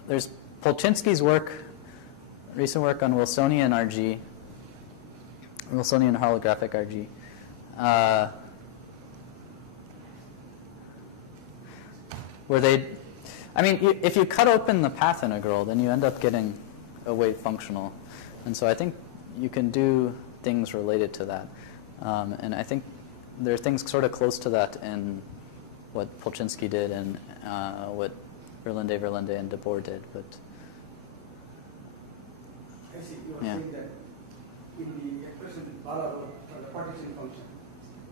there's Polchinski's work, recent work on Wilsonian RG, Wilsonian holographic RG. Where if you cut open the path integral, then you end up getting a wave functional. And so I think you can do things related to that. And I think there are things sort of close to that in what Polchinski did and what Verlinde, and de Boer did. But I see. You are Yeah. saying that in the expression Bala wrote for the partition function,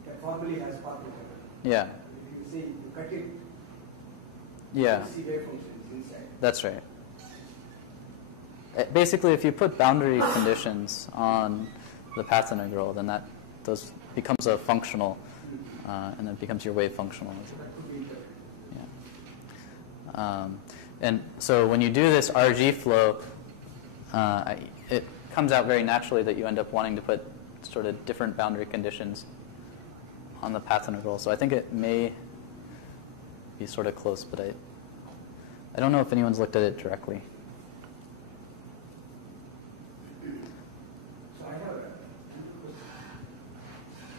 that formally has partition. Yeah. If you say you cut it, Yeah. you see wave functions inside. That's right. Basically, if you put boundary conditions on the path integral, then those becomes a functional, and then becomes your wave functional. Yeah. And so when you do this RG flow, it comes out very naturally that you end up wanting to put sort of different boundary conditions on the path integral. So I think it may be sort of close, but I don't know if anyone's looked at it directly. So I have a question.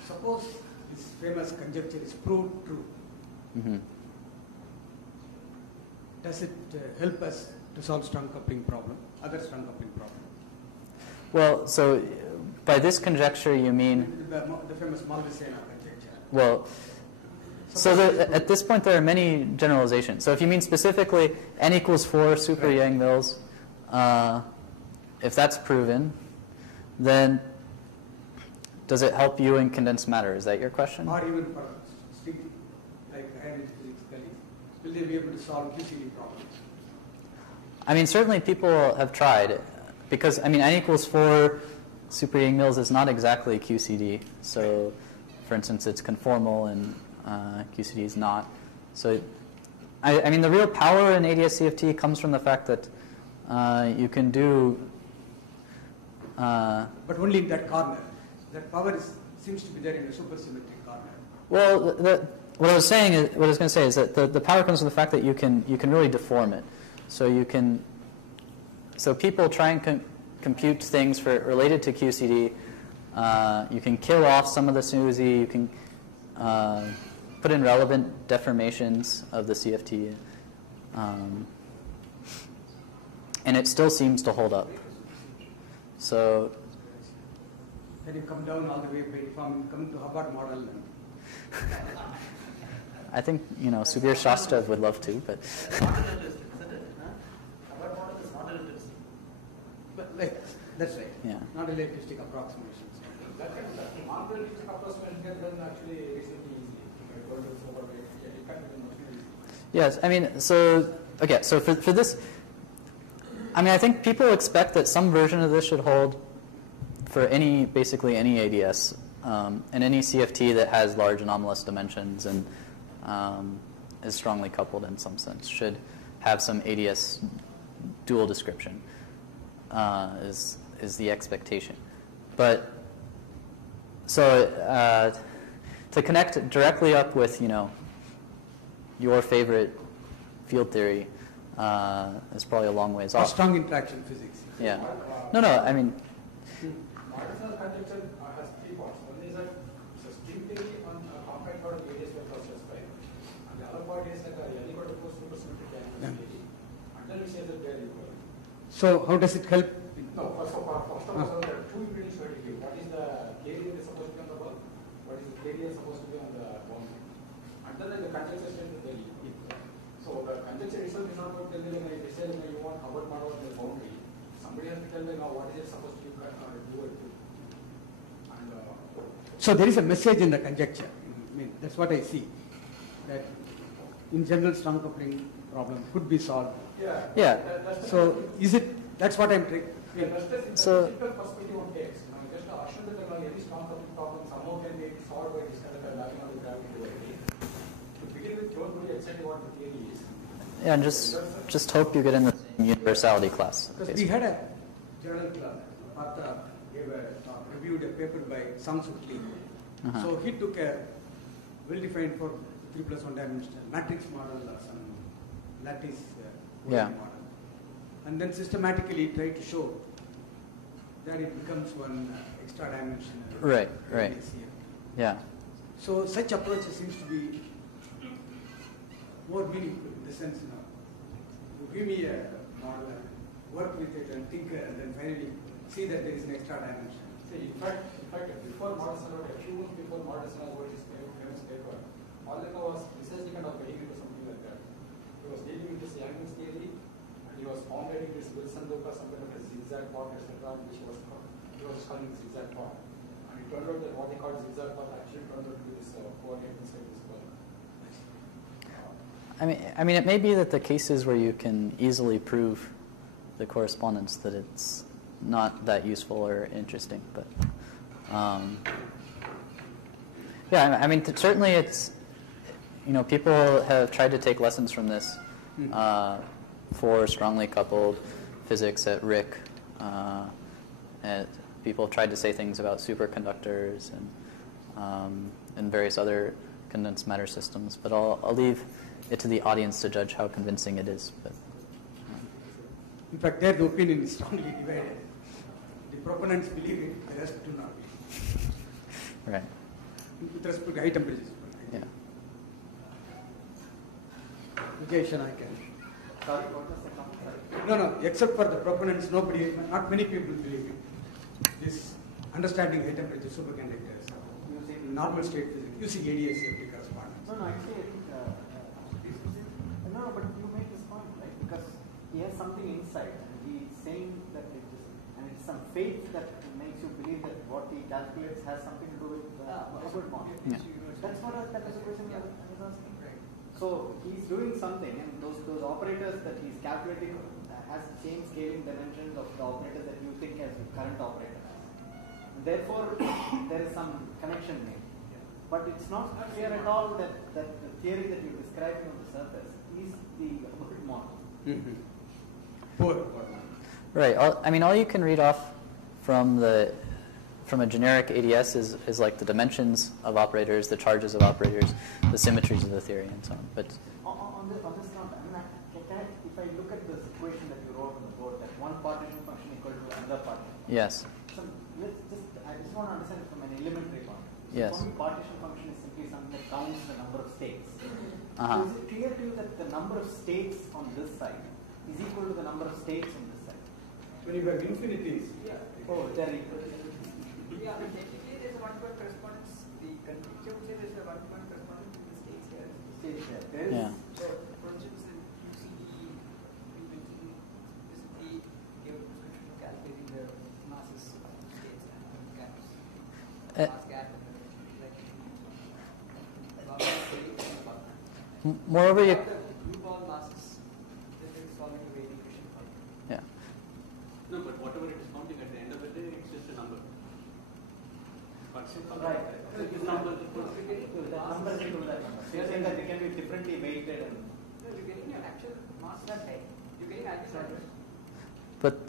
Suppose this famous conjecture is proved true. Mm-hmm. Does it help us to solve strong coupling problem, other strong coupling problem? Well, so by this conjecture you mean, The famous Malvicena conjecture. well, so at this point there are many generalizations. So if you mean specifically n equals 4 super Yang-Mills, if that's proven, then does it help you in condensed matter? Is that your question? Or even for string, like higher energy physics colleagues, will they be able to solve QCD problems? I mean, certainly people have tried, because, I mean, n equals 4 super Yang-Mills is not exactly QCD. So, for instance, it's conformal and QCD is not. So, I mean, the real power in ADS-CFT comes from the fact that you can do... but only in that corner. That power seems to be there in a supersymmetric corner. Well, what I was going to say is that the power comes from the fact that you can really deform it. So people try and compute things related to QCD. You can kill off some of the SNUSI. You can put in relevant deformations of the CFT, and it still seems to hold up. So Then you come down all the way from coming to Hubbard model. I think Subir Shastov would love to, but Non-relativistic, isn't it? Hubbard model is non-relativistic. But like, that's right. Yeah. Not relativistic approximations. That kind of non-relativistic approximation can run actually reasonably easily. It can be much more easy. yes, I mean, so for this, I mean, I think people expect that some version of this should hold for basically any ADS, and any CFT that has large anomalous dimensions and is strongly coupled in some sense should have some ADS dual description, is the expectation. But so to connect directly up with your favorite field theory is probably a long ways Or off. strong interaction physics. Yeah. No, I mean. Martinson's conjecture has 3 parts. One is that it's a string theory on a compact part of ADS by process 5. And the other part is like a L equal to 4 supersymmetric diagonal theory. Until we say that they are equal. So how does it help? No, first of all, there are 2 impedance vertically. What is the KDL is supposed to be on the bulk? What is the KDL supposed to be on the boundary? Until then, the conjecture states that they are equal. So the conjecture itself is not going to tell you, like, they say you want Hubbard model on the boundary. Somebody has to tell them what is it supposed to be do it to. And So there is a message in the conjecture. I mean, that's what I see. That in general, strong coupling problem could be solved. Yeah. So is it? That's what I'm trying. yeah, that's the So- simple perspective on takes. Just assume that any strong coupling problem somehow can be solved by this kind of a mapping on the gravity duality. To begin with, don't really exactly what the theory is. Yeah, and just hope you get in the same universality class. Because we had a journal club. Partha reviewed a paper by Sang-Suk Lee. Uh-huh. So he took a well-defined for 3+1 dimensional matrix model or some lattice Yeah. model, and then systematically try to show that it becomes one extra dimensional. Right. ADS-CFT. Yeah. So such approach seems to be more meaningful in the sense, you give me a model and work with it and think and then finally see that there is an extra dimension. See, in fact, before Morrison wrote, a few months before Morrison wrote his famous paper, all I know was precisely kind of getting into something like that. He was dealing with this Yang-Mills theory, and he was formulating this Wilson loop as some kind of a zigzag path, etc., which was calling zigzag path. And it turned out that what they called zigzag path actually turned out to be this coordinate inside this bulk. I mean, it may be that the cases where you can easily prove the correspondence, that it's not that useful or interesting, but yeah, I mean, certainly it's, people have tried to take lessons from this for strongly coupled physics at RIC, and people have tried to say things about superconductors and various other condensed matter systems, but I'll leave it to the audience to judge how convincing it is. But in fact, their opinion is strongly divided. The proponents believe it, the rest do not believe. Right. With respect to high temperatures. Yeah. Vijay, I can. Sorry, what was the comment? Sorry. No, except for the proponents, not many people believe it. This understanding high temperature superconductors, using normal state physics, using ADS-CFT correspondence. No, actually, I think, no, but you made this point, right? Because he has something inside, and he's saying that and it's some faith that makes you believe that what he calculates has something to do with Hubbard model. Yeah. That was the question I was asking. Right. So he's doing something, and those operators that he's calculating has the same scaling dimensions of the operators that you think as the current operator has. Therefore, there is some connection made. But it's not clear at all that the theory that you're describing on the surface is the Hubbard model. Poor. Right. All you can read off from a generic ADS is like the dimensions of operators, the charges of operators, the symmetries of the theory, and so on. But on this note, if I look at this equation that you wrote on the board, that one partition function equal to another partition. yes. So I just want to understand it from an elementary point. So Yes. for me, partition function is simply something that counts the number of states. Uh-huh. So is it clear to you that the number of states on this side is equal to the number of states on this side? When you have infinities. Oh, they're equal. Yeah, technically there's a one-to-one correspondence. The conjecture would say there's a one-to-one correspondence in the states here. States there. There is. Yeah. So, for instance, in UCE, we mentioned recently gave a description of calculating the masses of states and gaps. Mass gap and Moreover, you. the blue ball masses, then there is solving the wave equation problem. Yeah. No, but whatever it is counting at the end of the day, it's just a number. Right. So this number is equal So that number is equal to that number. So you're saying that they can be differently weighted and. No, you're getting an actual mass that high. You're getting actual. But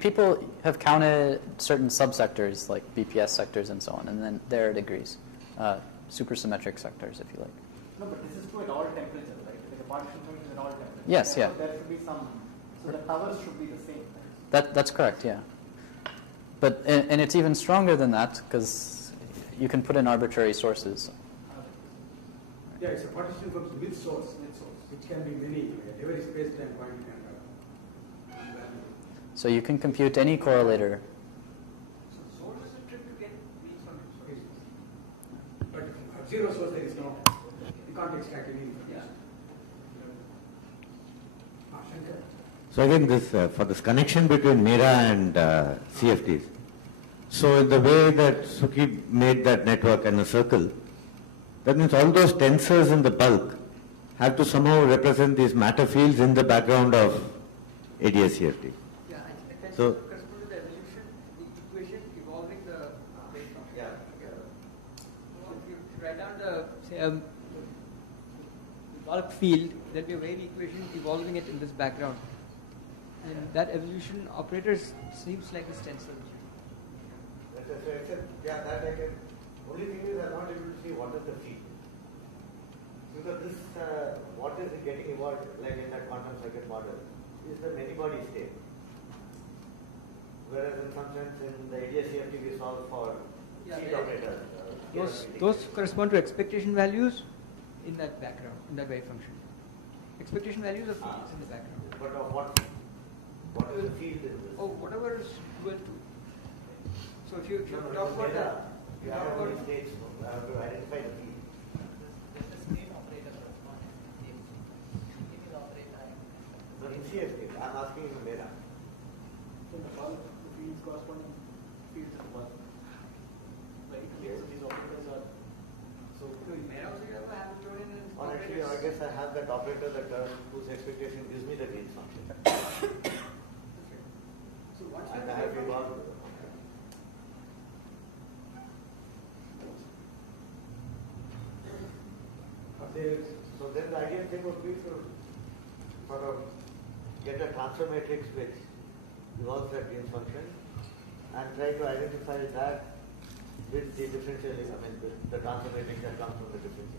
people have counted certain subsectors like BPS sectors and so on, and then there are degrees, supersymmetric sectors, if you like. No, but this is true at all temperatures, right? Like a partition function at all temperatures. Yes, yeah. There should be some. So the towers should be the same. Right? That's correct, yeah. But and it's even stronger than that because you can put in arbitrary sources. Yeah, it's a partition function with source, which can be many, every space-time point can have value. So you can compute any correlator. So source is a trick to get reads from it. But at zero source there is no, you can't extract any information. Shankar? So again, this for this connection between mera and CFTs. So in the way that Suki made that network and a circle, that means all those tensors in the bulk have to somehow represent these matter fields in the background of ADS-CFT. Yeah, I think So- correspond to the evolution, the equation evolving the wave function. Yeah. So if you write down the say the bulk field, there'll be a wave equation evolving it in this background. And that evolution operators seems like a stencil. Yeah, that I can. Only thing is I'm not able to see what is the field. Because this, what is getting evolved, like in that quantum circuit model, is the many-body state. Whereas in some sense in the ADS-CFT we solve for field operators. Those correspond to expectation values in that background, in that wave function. Expectation values of fields in the background. But of what is the field in this? Oh, whatever is equal to. So if you No, talk about data, that, you have many states, you have to identify the field. This is name operator correspondence. It is operator. So in CFT, corresponding fields at once. Right? So these operators are so. Or actually, I guess I have that operator that whose expectation gives me the gains function. So once And I have evolved. So then the ideal thing would be to sort of get a transfer matrix which involves that gains function and try to identify that with the differential, the transfer matrix that comes from the differential.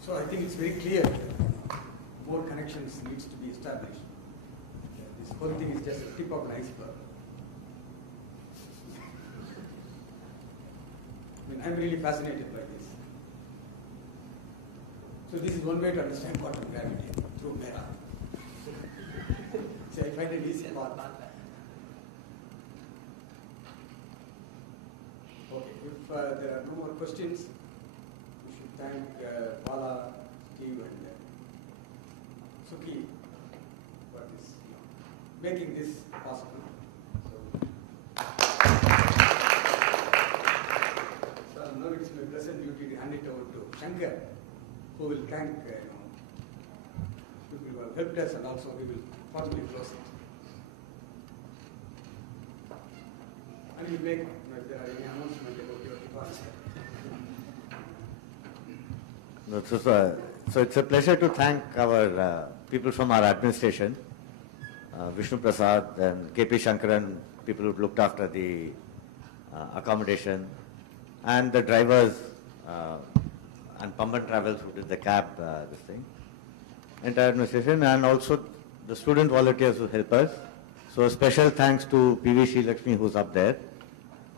So I think it's very clear more connections needs to be established. This whole thing is just a tip of an iceberg. I'm really fascinated by this. So this is one way to understand quantum gravity, through mera. So I find it easy path. Okay, if there are no more questions, we should thank Bala, Steve, and Suki for this, making this possible. So now it's my pleasant duty to hand it over to Shankar, who will thank people who have helped us, and also we will formally close it. And we make, if there are any announcements about your departure. No, so it's a pleasure to thank our people from our administration, Vishnu Prasad and KP Shankaran, people who looked after the accommodation, and the drivers and Pamban Travels who did the cab, this thing, entire administration, and also the student volunteers who help us. So a special thanks to PV Sri Lakshmi, who's up there,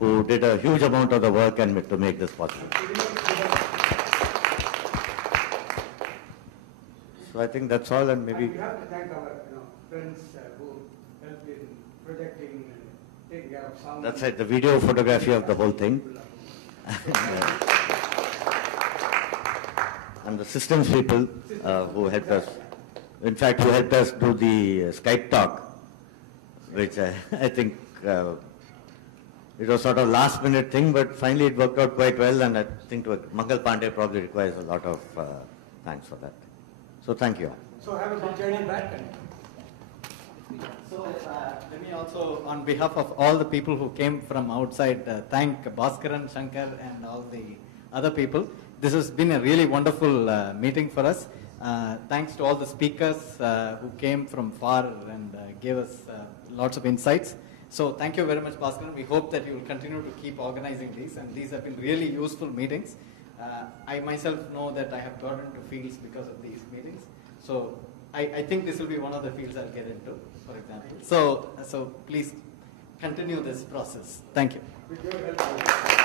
who did a huge amount of the work and to make this possible. So I think that's all, and maybe. And we have to thank our friends who helped in projecting and taking care of sound. That's right, the video photography of the whole thing. And the systems people who helped us. In fact, who helped us do the Skype talk, which I think it was sort of last minute thing, but finally it worked out quite well, and I think Mangal Pandey probably requires a lot of thanks for that. So thank you all. So have a good journey back. So let me also, on behalf of all the people who came from outside, thank Bhaskaran, Shankar, and all the other people. This has been a really wonderful meeting for us. Thanks to all the speakers who came from far and gave us lots of insights. So thank you very much, Bhaskaran. We hope that you will continue to keep organizing these, and these have been really useful meetings. I myself know that I have gotten into fields because of these meetings. So I think this will be one of the fields I'll get into, for example. So please continue this process. Thank you. With your help.